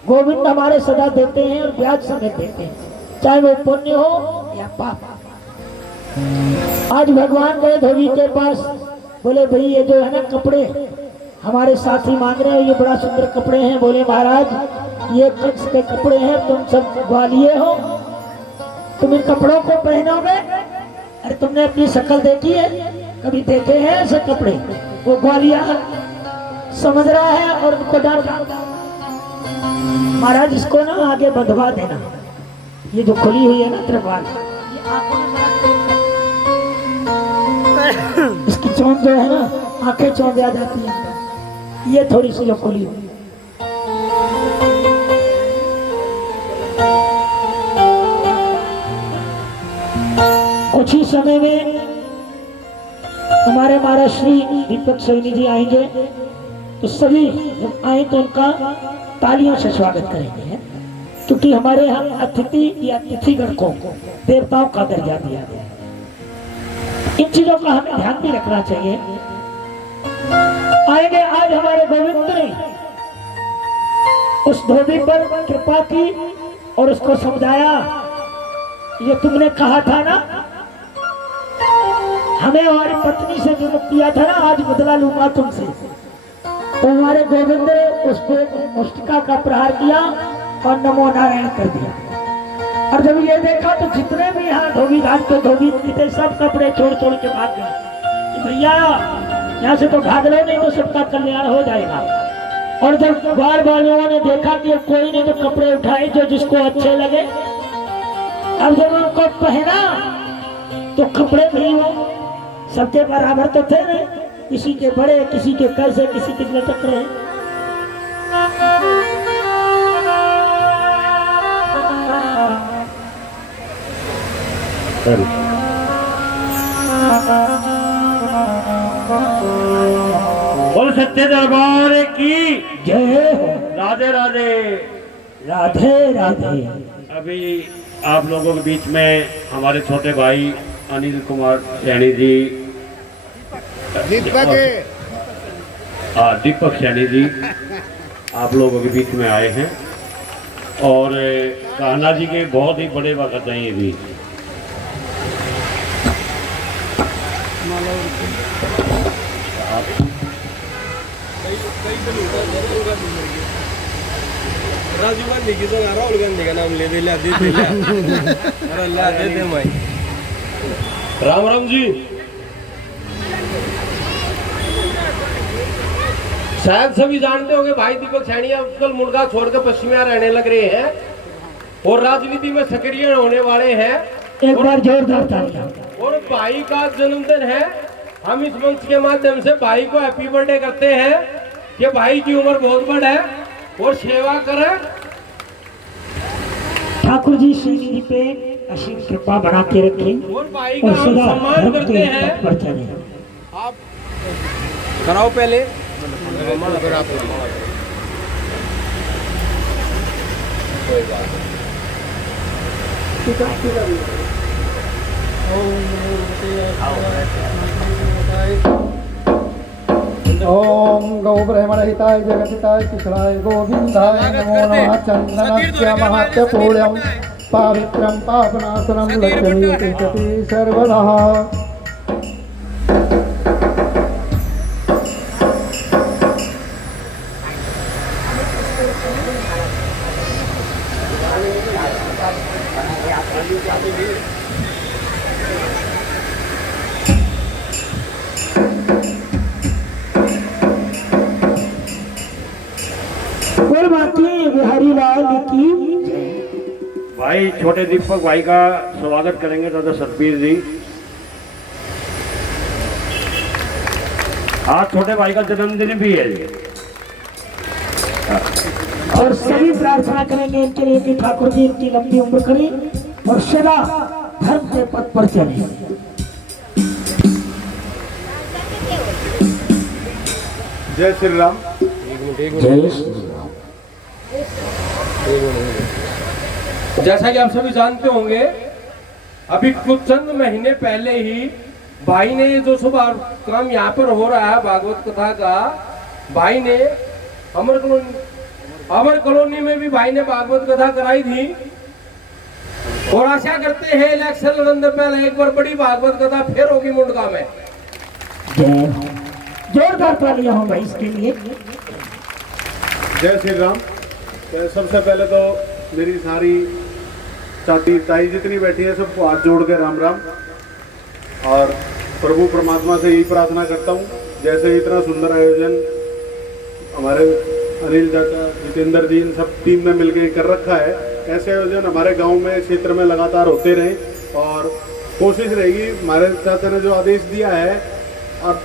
गोविंद हमारे सदा देते हैं और ब्याज समेत देते हैं, चाहे वो पुण्य हो या पाप। आज भगवान गए धोबी के पास, बोले भाई ये जो है ना कपड़े हमारे साथी मांग रहे हैं, ये बड़ा सुंदर कपड़े हैं। बोले महाराज ये कंस के कपड़े हैं, तुम सब ग्वालिये हो, तुम इन कपड़ों को पहनोगे? अरे तुमने अपनी शक्ल देखी है? कभी देखे हैं ऐसे कपड़े? वो ग्वालिया समझ रहा है और उनको डांटा। महाराज इसको ना आगे बंधवा देना, ये जो खुली हुई है ना त्रिपाल, इसकी चोंच जो है ना, आंखें चौंध आ जाती है, ये थोड़ी सी जो खुली हुई। कुछ ही समय में हमारे महाराज श्री दीपक सैनी जी आएंगे, तो सभी जब आए तो उनका तालियों से स्वागत करेंगे, क्योंकि हमारे यहाँ अतिथि या अतिथिगण को देवताओं का दर्जा दिया गया। इन चीजों का हमें ध्यान भी रखना चाहिए। आएंगे आज हमारे गोविंद ने उस धोबी पर कृपा की और उसको समझाया, ये तुमने कहा था ना हमें हमारी पत्नी से जो किया था ना, आज बदला लूंगा तुमसे। तो हमारे गोविंद ने उस पर मुष्टिका का प्रहार किया और नमो नारायण कर दिया। और जब ये देखा तो जितने भी यहाँ धोबी घाट पे धोबी थे सब कपड़े छोड़ छोड़ के भाग गए। भैया यहाँ से तो भाग लो, नहीं तो सबका कल्याण हो जाएगा। और जब ग्वाल वालों ने देखा कि कोई ने तो कपड़े उठाए जो जिसको अच्छे लगे, अब जब उनको पहना तो कपड़े भी वो सबके बराबर तो थे नहीं, किसी के बड़े, किसी के कैसे, किसी के लटक रहे। बोल सत्य दरबार की जय हो। राधे राधे राधे राधे। अभी आप लोगों के बीच में हमारे छोटे भाई अनिल कुमार सैनी जी, दीपक सैनी जी आप लोगों के बीच में आए हैं और कान्हा जी के बहुत ही बड़े वक्त हैं ये भी। राजीव गांधी की जगह राहुल गांधी का नाम ले दे माई। राम राम जी। शायद सभी जानते होंगे भाई दीपक सैनी आजकल मुर्गा छोड़कर पश्चिमिया रहने लग रहे हैं और राजनीति में सक्रिय होने वाले हैं। एक बार जोरदार तालियां। और भाई का जन्मदिन है, हम इस मंच के माध्यम से भाई को हैप्पी बर्थडे करते हैं कि भाई की उम्र बहुत बड़ है और सेवा करें। ठाकुर जी सैनी जी पे असीम कृपा बना के रखें और भाई का हम सम्मान करते हैं। आप कराओ पहले। ओम गौ ब्रह्मण हिताय जगतिताय कुशलाय गोविंदाय नमो नमः। चंदनस्य महत्वपूर्णं पवित्रं पापनाशनं लक्ष्मी तिष्ठति सर्वदा। बिहारी लाल की भाई छोटे दीपक भाई का स्वागत करेंगे दादा सतबीर जी। आज छोटे भाई का जन्मदिन भी है जी। और सभी प्रार्थना करेंगे इनके लिए कि ठाकुर जी इनकी लंबी उम्र करें और सदा धर्म के पथ पर चले। जय श्री राम। जय श्री राम। जैसा कि आप सभी जानते होंगे, अभी कुछ चंद महीने पहले ही भाई ने जो शुभ काम यहाँ पर हो रहा है भागवत कथा का, भाई ने अमर कॉलोनी में भी भाई ने भागवत कथा कराई थी। और आशा करते हैं इलेक्शन लड़ने पहले एक बार बड़ी भागवत कथा फिर होगी मुंडका में। जोरदार तालियां हो भाई इसके लिए। जय श्री राम। तो सबसे पहले तो मेरी सारी चाची ताई जितनी बैठी है सबको हाथ जोड़ के राम राम। और प्रभु परमात्मा से यही प्रार्थना करता हूँ, जैसे इतना सुंदर आयोजन हमारे अनिल चाचा, जितेंद्र जी, इन सब टीम ने मिलकर कर रखा है, ऐसे आयोजन हमारे गांव में क्षेत्र में लगातार होते रहे। और कोशिश रहेगी, हमारे चाचा ने जो आदेश दिया है, अब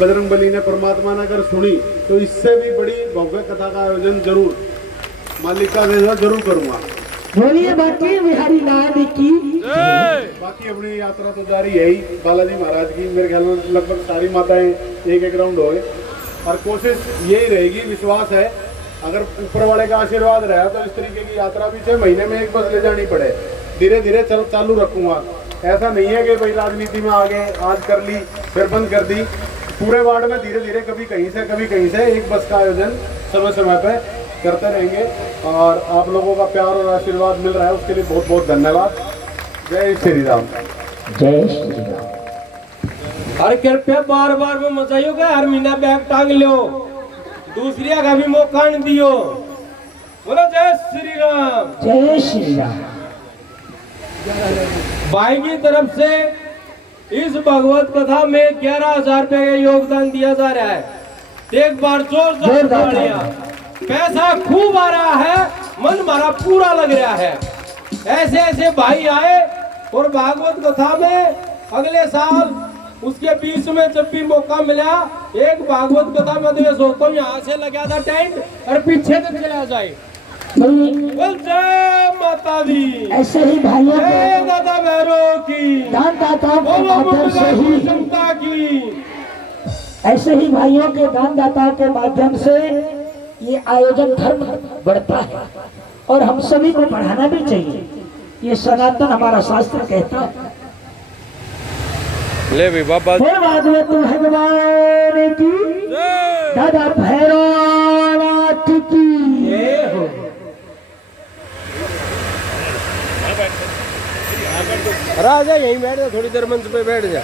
बजरंगबली ने परमात्मा ने अगर सुनी तो इससे भी बड़ी भव्य कथा का आयोजन जरूर मालिक का देश जरूर करूँगा। बोलिए बाकी बिहारी लाल की। बाकी अपनी यात्रा तो जारी है ही बालाजी महाराज की। मेरे ख्याल में लगभग सारी माताएं एक एक राउंड हो गए और कोशिश यही रहेगी, विश्वास है अगर ऊपर वाले का आशीर्वाद रहा तो इस तरीके की यात्रा भी 6 महीने में एक बस ले जानी पड़े, धीरे धीरे चालू रखूंगा। ऐसा नहीं है कि भाई राजनीति में आगे आज कर ली फिर बंद कर दी। पूरे वार्ड में धीरे धीरे कभी कहीं से एक बस का आयोजन समय समय पे करते रहेंगे। और आप लोगों का प्यार और आशीर्वाद मिल रहा है, उसके लिए बहुत बहुत धन्यवाद। जय श्री राम। जय श्री राम। और कृपया बार बार में मचाइयो के हर महीना बैग टांग लो, दूसरी का भी मौका नहीं दियो। बोलो जय श्री राम। जय श्री राम। भाई की तरफ से इस भगवत कथा में 11,000 रुपए का योगदान दिया जा रहा है। एक बार जोरदार तालियां। पैसा खूब आ रहा है, मन हमारा पूरा लग रहा है। ऐसे ऐसे भाई आए और भागवत कथा में अगले साल उसके बीच में जब भी मौका मिला एक भागवत कथा में तो सोचता हूँ यहाँ से लगा था टेंट और पीछे से चला जाए। बोल जय माता दी। ऐसे ही भाइयों जय दादा भैरव की, दान दाताओं के बोलो माध्यम से ही, क्षमता की। ऐसे ही भाइयों के दान दाताओं के माध्यम से ये आयोजन धर्म बढ़ता है और हम सभी को बढ़ाना भी चाहिए। ये सनातन हमारा शास्त्र कहता है। ले भी बाबा भागवत भगवान की, दादा भैरवनाथ की। राजा यहीं बैठ जा, थोड़ी देर मंच पे बैठ जा।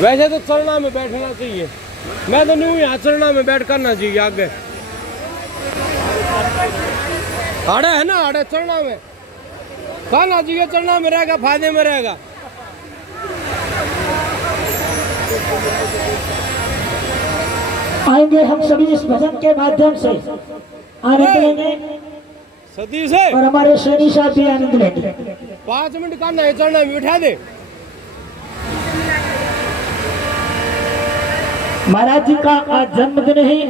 वैसे तो चरना में बैठना चाहिए, मैं तो नहीं हूँ यहाँ चरना में बैठ करना चाहिए। आगे आड़े है ना, आड़े चरना में खाना चाहिए, चरना में रहेगा, फायदे में रहेगा। आएंगे हम सभी इस भजन के माध्यम से आनंद लेंगे सती से, और हमारे शनि साहब भी आनंद लेंगे। 5 मिनट करना है, चरना में बिठा दे। महाराज जी का आज जन्मदिन है,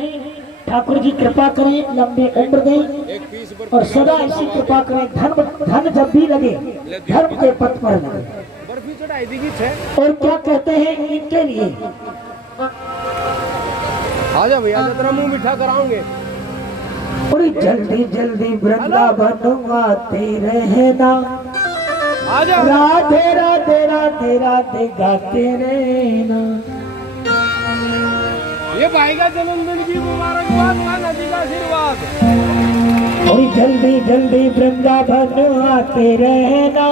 ठाकुर जी कृपा करें, लंबी उम्र दें और सदा ऐसी कृपा करें। धन जब भी लगे धर्म के पथ पर लगे। बर्फी चढ़ाई दी और क्या कहते हैं इनके लिए, आजा भैया, तेरा मुंह मीठा कराओगे। और जल्दी जल्दी वृंदावन आते रहना, आजा राधे राधे राधे राधे गाते रहना। ये भाई का जन्मदिन की मुबारकबाद, माना जी का आशीर्वाद। और जल्दी जल्दी वृंदावन आते रहना,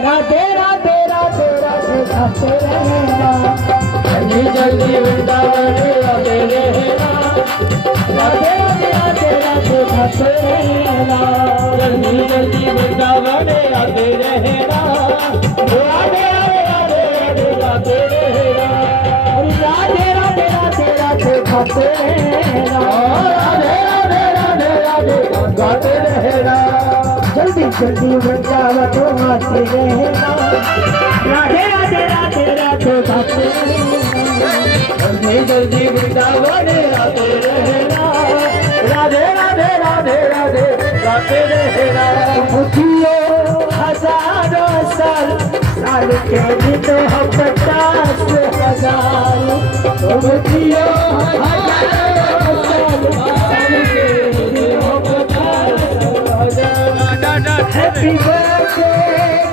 राधे राधे राधे राधे गाते रहना। जल्दी जल्दी वृंदावन आते रहना, राधे राधे राधे राधे गाते रहना। जल्दी जल्दी वृंदावन आते रहना, राधे राधे राधे राधे गाते रहना। और राधे राधे राधे राधे गाते रहना, राधे राधे राधे राधे गाते रहना। जल्दी जल्दी वृंदावन आते रहना, राधे राधे राधे राधे गाते रहना। जल्दी जल्दी वृंदावन आते रहना, राधे राधे राधे राधे गाते रहना। मुझियो हजारों साल के दिन हम 50,000। मुझियो हजारों साल के दिन हम happy birthday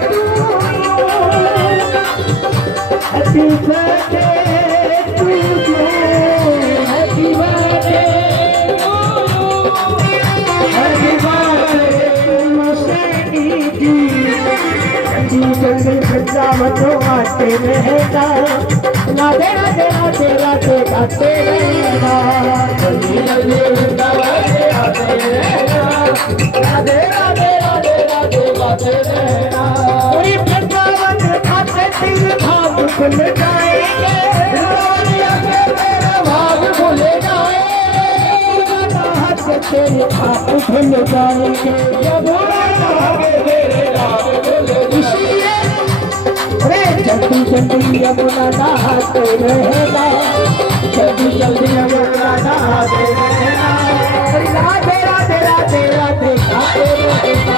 to you, happy birthday to you, happy birthday to you, happy birthday to Saini ji. जल्दी जल्दी वृंदावन आते रहना, राधे राधे राधे राधे गाते रहना, जल्दी जल्दी वृंदावन आते रहना, राधे राधे राधे राधे गाते रहना। पूरी वृंदावन आते दिल भाग खुल जाएंगे, तेरे भाग खुल जाएंगे, तेरे भाग खुल जाएंगे, इसलिए जल्दी जल्दी यमुना नहाते रहना, जल्दी जल्दी यमुना नहाते रहना, राधे राधे राधे राधे गाते रहना,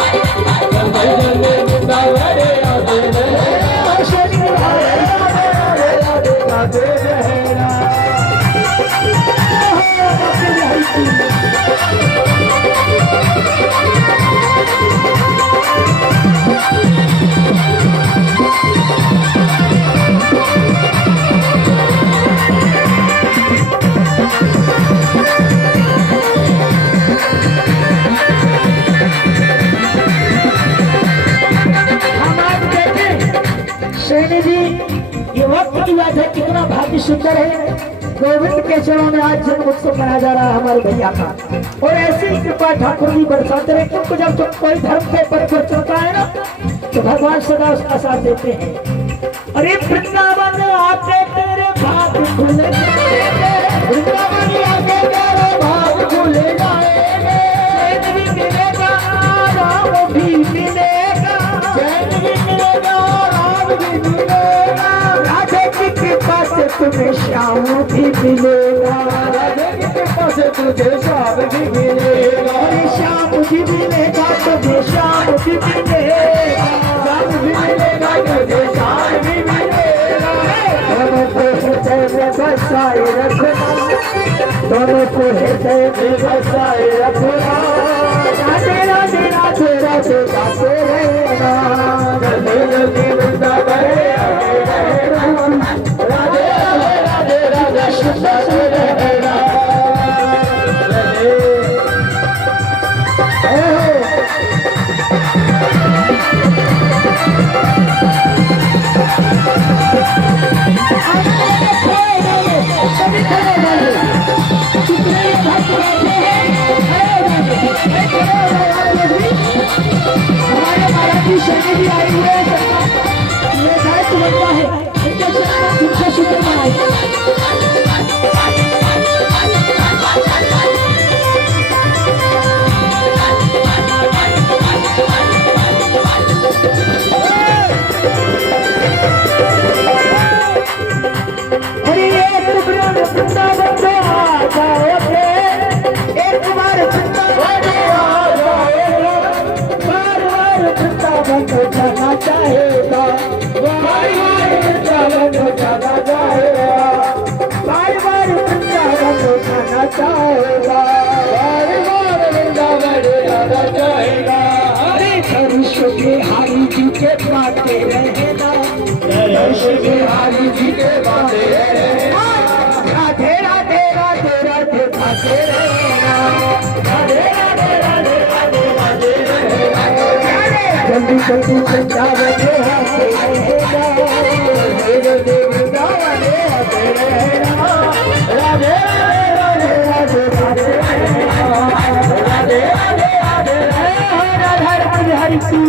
जल्दी जल्दी वृंदावन आते रहना, शनि राधे राधे राधे राधे गाते रहना। सैनी जी, ये वक्त की बात है, कितना भाग्य सुंदर है। गोविंद के चरणों में आज जन्म उत्सव मनाया जा रहा है हमारे भैया का, और ऐसी ही कृपा ठाकुर जी बरसाते रहे, क्योंकि जब कोई धर्म के पद पर चलता है ना, तो भगवान सदा उसका साथ देते हैं। अरे वृंदावन आके तेरे भाग खुल जाएंगे, वृंदावन आके तेरे भाग खुल जाएंगे, चैन भी मिलेगा राम भी मिलेगा, चैन भी मिलेगा राम भी मिलेगा, राधे की कृपा से तुम्हें श्याम भी मिलेगा, राधे की कृपा से तुझे श्याम भी मिलेगा, श्याम भी मिलेगा तुझे श्याम भी मिलेगा, श्याम भी मिलेगा तुझे श्याम भी मिलेगा। दोनों को हृदय में बसाए रखना, दोनों को हृदय में बसाए रखना, राधे राधे राधे राधे गाते रहना, जल्दी जल्दी वृंदावन आते रहना, राधे राधे राधे राधे गाते रहना। हमारे महाराज जी शनि भी आए हुए हैं, ये दायित्व बनता है इनके चरण जिनसे शुक्र मनाए। अरे एक बार वृंदावन में आ जाओगे, एक बार वृंदावन में आ जाओगे, बार बार वृंदावन को जाना चाहेगा, बार बार वृंदावन को जाना चाहेगा, बार बार वृंदावन को जाना चाहेगा, बार बार वृंदावन जाना चाहेगा। अरे धनुष बिहारी जी के बाते रहना, धनुष बिहारी जी के बाते रहना, राधे राधे राधे राधे गाते रहना, राधे राधे राधे राधे गाते रहना, जल्दी जल्दी वृंदावन आते रहना, जल्दी जल्दी वृंदावन आते रहना, राधे राधे राधे राधे गाते रहना, राधे राधे राधे राधे राधे हरि की।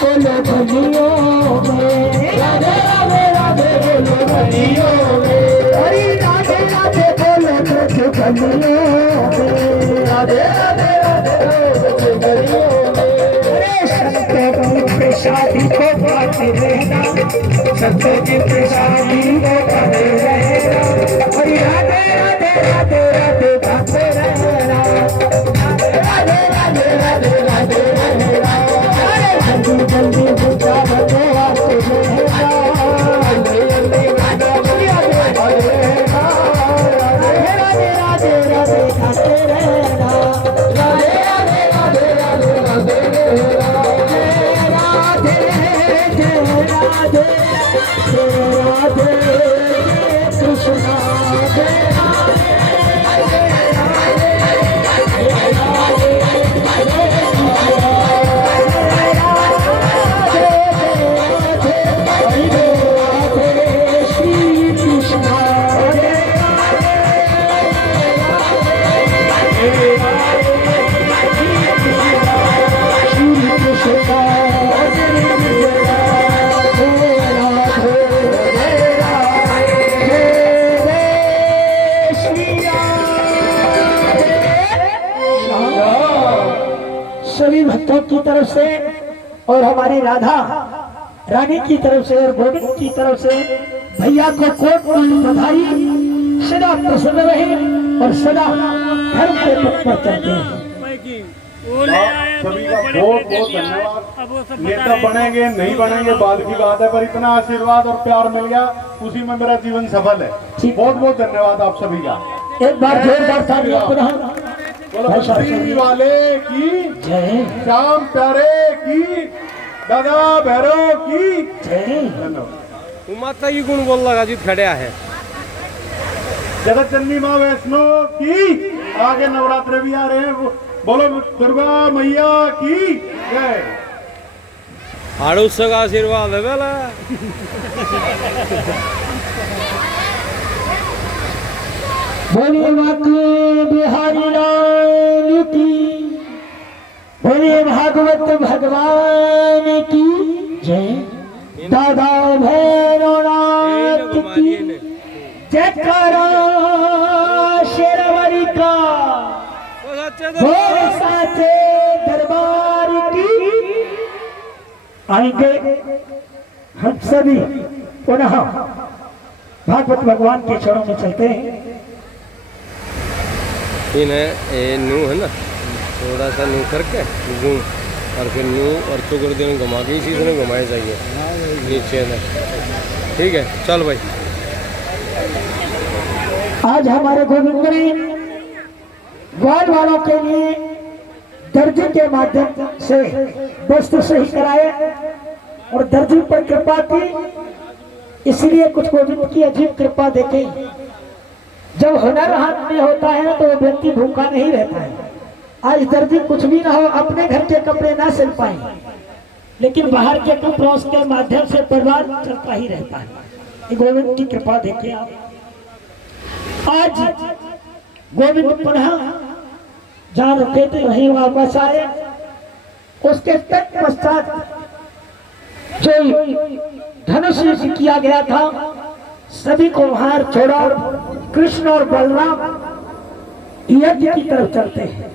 बोलो गलियों में, राधे राधे राधे बोलो गलियों में, हरी राधे राधे बोलो गलियों में, राधे राधे राधे बोलो गलियों में। अरे संतों की प्रसादी को पाते रहना, संतों की प्रसादी को पाते रहना, हरी राधे राधे राधे राधे गाते रहना, राधे राधे राधे राधे राधे राधे, जल्दी जल्दी बुझा बने आते रहना, जल्दी जल्दी बुझा बने आते रहना, राधे राधे राधे राधे गाते रहना, राधे राधे राधे राधे राधे रहना, राधे राधे राधे कृष्णा सभी भक्तों की तरफ से और हमारी राधा रानी की तरफ से और गोविंद की तरफ से भैया को कोट बधाई, सदा प्रसन्न रहे और सदा धर्म के पथ पर चलते हैं। सभी का बहुत बहुत धन्यवाद। नेता बनेंगे नहीं बनेंगे बाद की बात है, पर इतना आशीर्वाद और प्यार मिल गया, उसी में मेरा जीवन सफल है। बहुत बहुत धन्यवाद आप सभी का। एक बार जोरदार तालियां पुनः बोलो वाले की जय, श्याम प्यारे की, दादा भैरव की जय। धन्यवाद। माता की गुण बोल लगा जीत खड़िया है। जगत जननी माँ वैष्णो की, आगे नवरात्र भी आ रहे हैं, बोलो दुर्गा मैया की जय। हाड़ू का आशीर्वाद है बेला। बोलिए बाकी बिहारी लाल की, बोलिए भागवत भगवान की जय, दादा भैरवनाथ की जयकारा, शेरवाली का बोल साचे दरबार की। आएंगे हम सभी पुनः भागवत भगवान के चरणों में चलते हैं। नू है ना, थोड़ा सा नू करके गुण और फिर नू और चुकर दिन घुमा के इसी तरह घुमाए जाइए नीचे में। ठीक है, चल भाई। आज हमारे गोविंद ने ग्वाल वालों के लिए दर्जी के माध्यम से वस्त्र सही कराए और दर्जी पर कृपा की, इसलिए कुछ गोविंद की अजीब कृपा देखें। जब हुनर हाथ में होता है तो वो व्यक्ति भूखा नहीं रहता है। आज दर्जी कुछ भी ना हो, अपने घर के कपड़े ना सिल पाए, लेकिन बाहर के कपड़ों के माध्यम से परिवार चलता ही रहता है। ये गोविंद की कृपा देखिए आप। आज गोविंद पुनः जहाँ रुके थे वहीं वापस आए। उसके तत्पश्चात जो धनुष युद्ध किया गया था सभी को वहां छोड़ा, कृष्ण और बलराम यज्ञ की तरफ चलते हैं।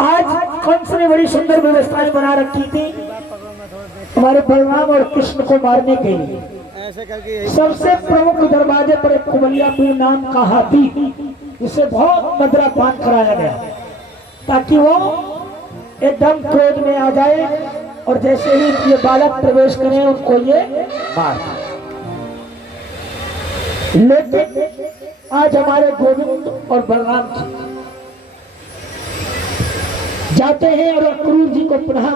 आज कंस ने बड़ी सुंदर व्यवस्थाएं बना रखी थी हमारे बलराम और कृष्ण को मारने के लिए। सबसे प्रमुख दरवाजे पर एक कुमलियापुर नाम का हाथी, जिसे बहुत मदरा पान कराया गया ताकि वो एकदम क्रोध में आ जाए और जैसे ही ये बालक प्रवेश करें उनको ये मार। लेकिन आज हमारे गोविंद और बलराम जी जाते हैं और अक्रूर जी को पुनः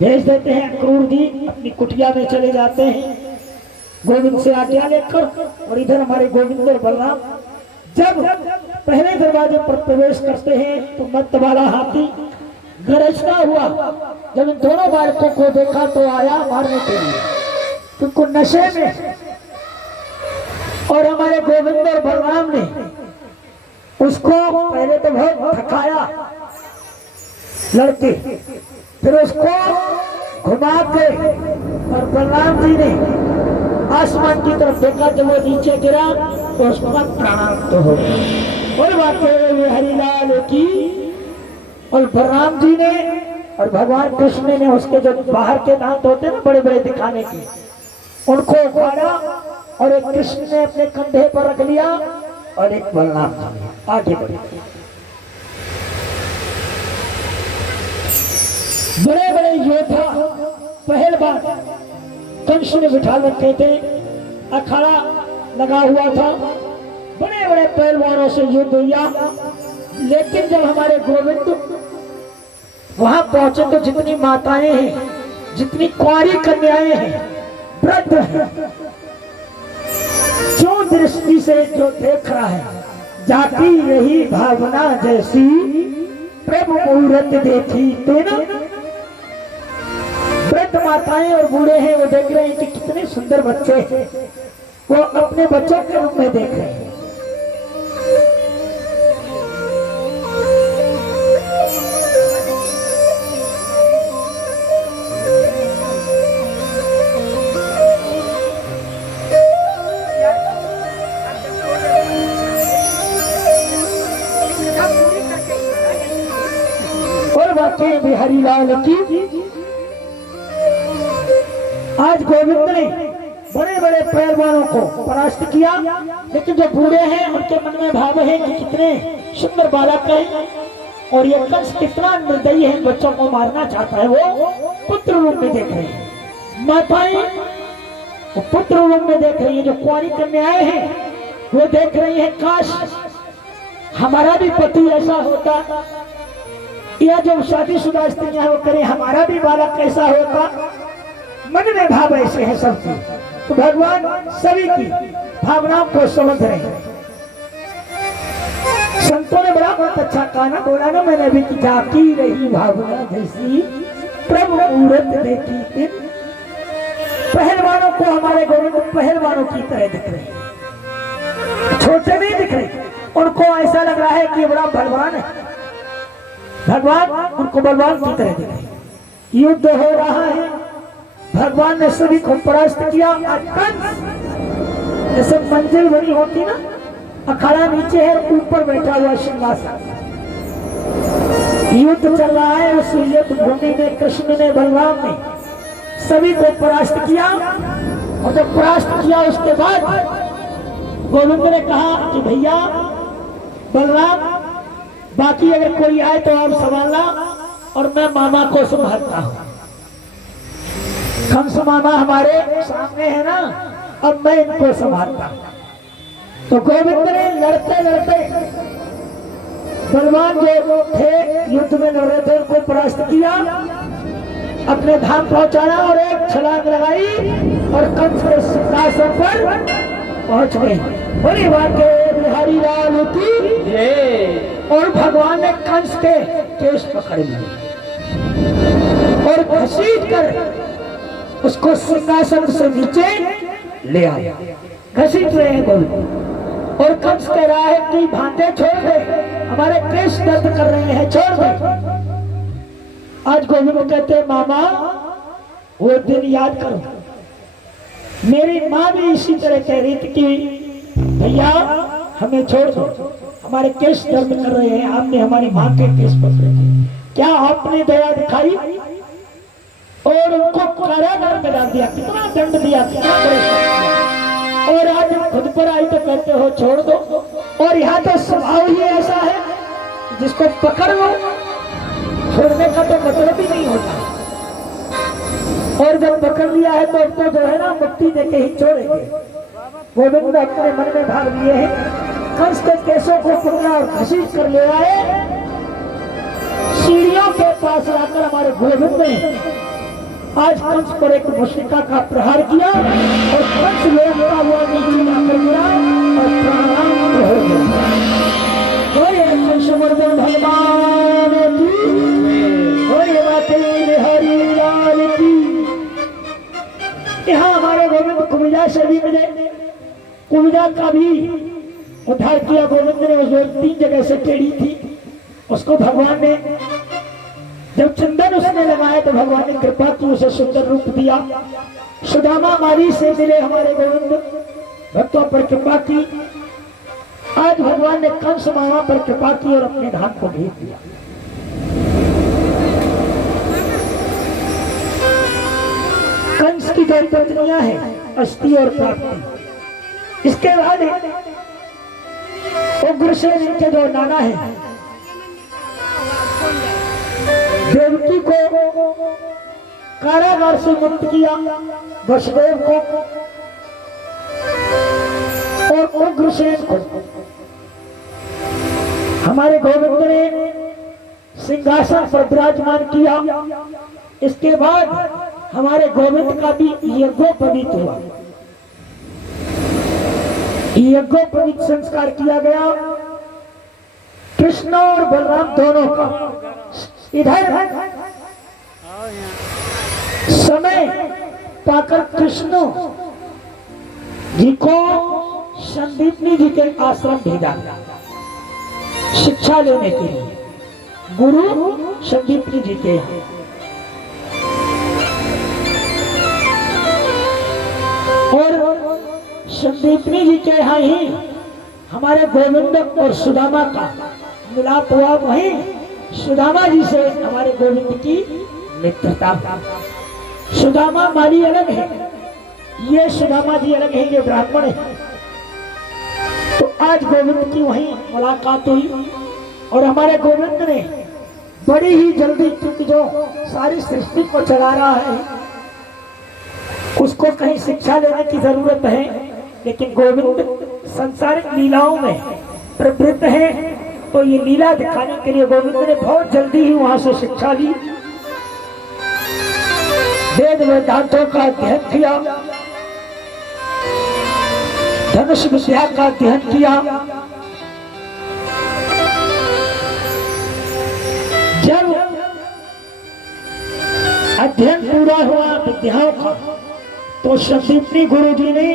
भेज देते हैं। अक्रूर जी अपनी कुटिया में चले जाते हैं गोविंद से आज्ञा लेकर, और इधर हमारे गोविंद और बलराम जब पहले दरवाजे पर प्रवेश करते हैं तो मत वाला हाथी गरजना हुआ। जब इन दोनों बालकों को देखा तो आया मारने के लिए, क्योंकि नशे में, और हमारे गोविंद और बलराम ने उसको पहले तो बहुत थकाया, लड़के, फिर उसको घुमा के और बलराम जी ने आसमान की तरफ देखा जब वो नीचे गिरा तो उसका प्राण तो हो गया। और वाकई हरिलाल की, और बलराम जी ने और भगवान कृष्ण ने उसके जो बाहर के दांत होते हैं ना बड़े बड़े दिखाने के, उनको उखाड़ा और एक कृष्ण ने अपने कंधे पर रख लिया और एक बलराम जी आगे बढ़े। बड़े बड़े योद्धा पहलवान कंस ने बिठा रखे थे, अखाड़ा लगा हुआ था, बड़े बड़े पहलवानों से युद्ध हुआ। लेकिन जब हमारे गोविंद वहां पहुंचे तो जितनी माताएं हैं, जितनी कुंवारी कन्याएं हैं, वृद्ध हैं, जो दृष्टि से जो देख रहा है, जाती रही भावना जैसी प्रभु मुहूर्त देखी तेना। वृद्ध माताएं और बूढ़े हैं, वो देख रहे हैं कि कितने सुंदर बच्चे हैं, वो अपने बच्चों के रूप में देख रहे हैं। बिहारी लाल की आज गोविंद ने बड़े बड़े पहलवानों को परास्त किया, लेकिन जो बूढ़े हैं उनके मन में भाव है कि कितने सुंदर बालक हैं और ये कंस कितना निर्दयी है, बच्चों को मारना चाहता है। वो पुत्र रूप में देख रहे हैं, माताएं वो पुत्र रूप में देख रही है, जो कुंवारी कन्याएं हैं वो देख रही है काश हमारा भी पति ऐसा होता, या जो शादीशुदा स्त्रियां वो करें हमारा भी बालक कैसा होता। मन में भाव ऐसे हैं सबके, तो भगवान सभी की भावनाओं को समझ रहे हैं। संतों ने बड़ा बहुत अच्छा गाना बोला ना मैंने अभी कि जाती रही भावना जैसी प्रभु मुहूर्त देखी दिन। पहलवानों को हमारे गोविंद पहलवानों की तरह दिख रहे हैं, छोटे नहीं दिख रहे, उनको ऐसा लग रहा है कि बड़ा बलवान है, भगवान उनको बलवान की तरह दिख रहे हैं। युद्ध हो रहा है, भगवान ने सभी को परास्त किया। जैसे मंजिल बनी होती ना, अखाड़ा नीचे है, ऊपर बैठा हुआ सिंहासन, युद्ध चल रहा है। उस युद्ध भूमि में कृष्ण ने बलराम ने सभी को परास्त किया, और जब परास्त किया उसके बाद गोविंद ने कहा कि भैया बलराम बाकी अगर कोई आए तो आप संभालना और मैं मामा को संभालता हूं। कंस मामा हमारे सामने है ना, अब मैं इनको संभालता हूं। तो गोविंद ने लड़ते लड़ते बलवान जो थे युद्ध में लड़ रहे थे उनको परास्त किया, अपने धाम पहुंचाना और एक छलांग लगाई और कंस के सिंहासन पर पहुंच गए। बड़ी बात है बिहारी लाल की। और भगवान ने कंस के केश पकड़ लिए और घसीट कर उसको सिंहासन से नीचे ले आया। घसीट रहे हैं गोविंद, और कंस कह रहा है कि भांटे छोड़ दे, हमारे केश दर्द कर रहे हैं, छोड़ दे। आज गोविंद कहते हैं मामा वो दिन याद करो, मेरी माँ भी इसी तरह कह रही थी कि भैया हमें छोड़ दो, हमारे केस दर्द कर रहे हैं, आपने हमारी माँ के केस पकड़े थे, क्या आपने दया दिखाई और उनको कारागार में डाल दिया, कितना दंड दिया, कितना परेशान किया, और आज खुद पर आई तो कहते हो छोड़ दो। और यहाँ तो स्वभाव ही ऐसा है, जिसको पकड़ लो छोड़ने का तो मतलब ही नहीं होता, और जब पकड़ लिया है तो अब तो जो है ना मुक्ति देके ही छोड़ेंगे। गोविंद अपने मन में भाग लिए हैं, कंस के केसों को पकड़ा और घसीट कर ले आए, सीढ़ियों के पास लाकर हमारे गोविंद ने आज कंस पर एक मुश्रिका का प्रहार किया और कंस लौटता हुआ नीचे आकर गिरा और प्राणांत हो गया। कंसमर्दन भगवान की, बातें बिहारी लाल की। यहाँ हमारे गोविंद कुमिजा से भी मिले, कुमिजा का भी उद्धार किया गोविंद ने। उस 3 जगह से टेढ़ी थी, उसको भगवान ने जब चंदन उसने लगाया तो भगवान ने कृपा की, उसे सुंदर रूप दिया। सुदामा मारी से मिले हमारे गोविंद, भक्तों पर कृपा की। आज भगवान ने कंस मामा पर कृपा की और अपने धाम को भेज दिया। कंस की दो पत्नियां हैं, अस्थि और प्राप्ति। इसके बाद उग्रसेन के दो नाना हैं, देवकी को कारागार से मुक्त किया, वसुदेव को और उग्रसेन को हमारे गोविंद ने सिंहासन पर विराजमान किया। इसके बाद हमारे गोविंद का भी यज्ञोपवीत हुआ, यज्ञोपवीत संस्कार किया गया कृष्ण और बलराम दोनों का। इधर समय पाकर कृष्ण जी को संदीपनी जी के आश्रम भेजा शिक्षा लेने के लिए, गुरु संदीपनी जी के। और संदीपनी जी के यहाँ ही हमारे गोविंद और सुदामा का मिलाप हुआ। वहीं सुदामा जी से हमारे गोविंद की मित्रता। सुदामा माली अलग है, ये सुदामा जी अलग है, ये ब्राह्मण है। तो आज गोविंद की वहीं मुलाकात हुई और हमारे गोविंद ने बड़ी ही जल्दी, क्योंकि जो सारी सृष्टि को चला रहा है उसको कहीं शिक्षा लेने की जरूरत है, लेकिन गोविंद संसारिक लीलाओं में प्रवृत्त है। तो ये लीला दिखाने के लिए गोविंद ने बहुत जल्दी ही वहां से शिक्षा ली, वेद वेदांतों का अध्ययन किया, धनुष विद्या का अध्ययन किया। जब अध्ययन पूरा हुआ विद्याओं का, तो संदीपनी गुरु जी ने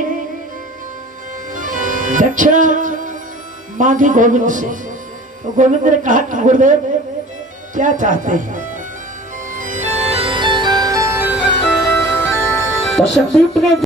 दक्षिणा मांगी गोविंद से। तो गोविंद ने कहा कि गुरुदेव क्या चाहते हैं? तो संदीप ने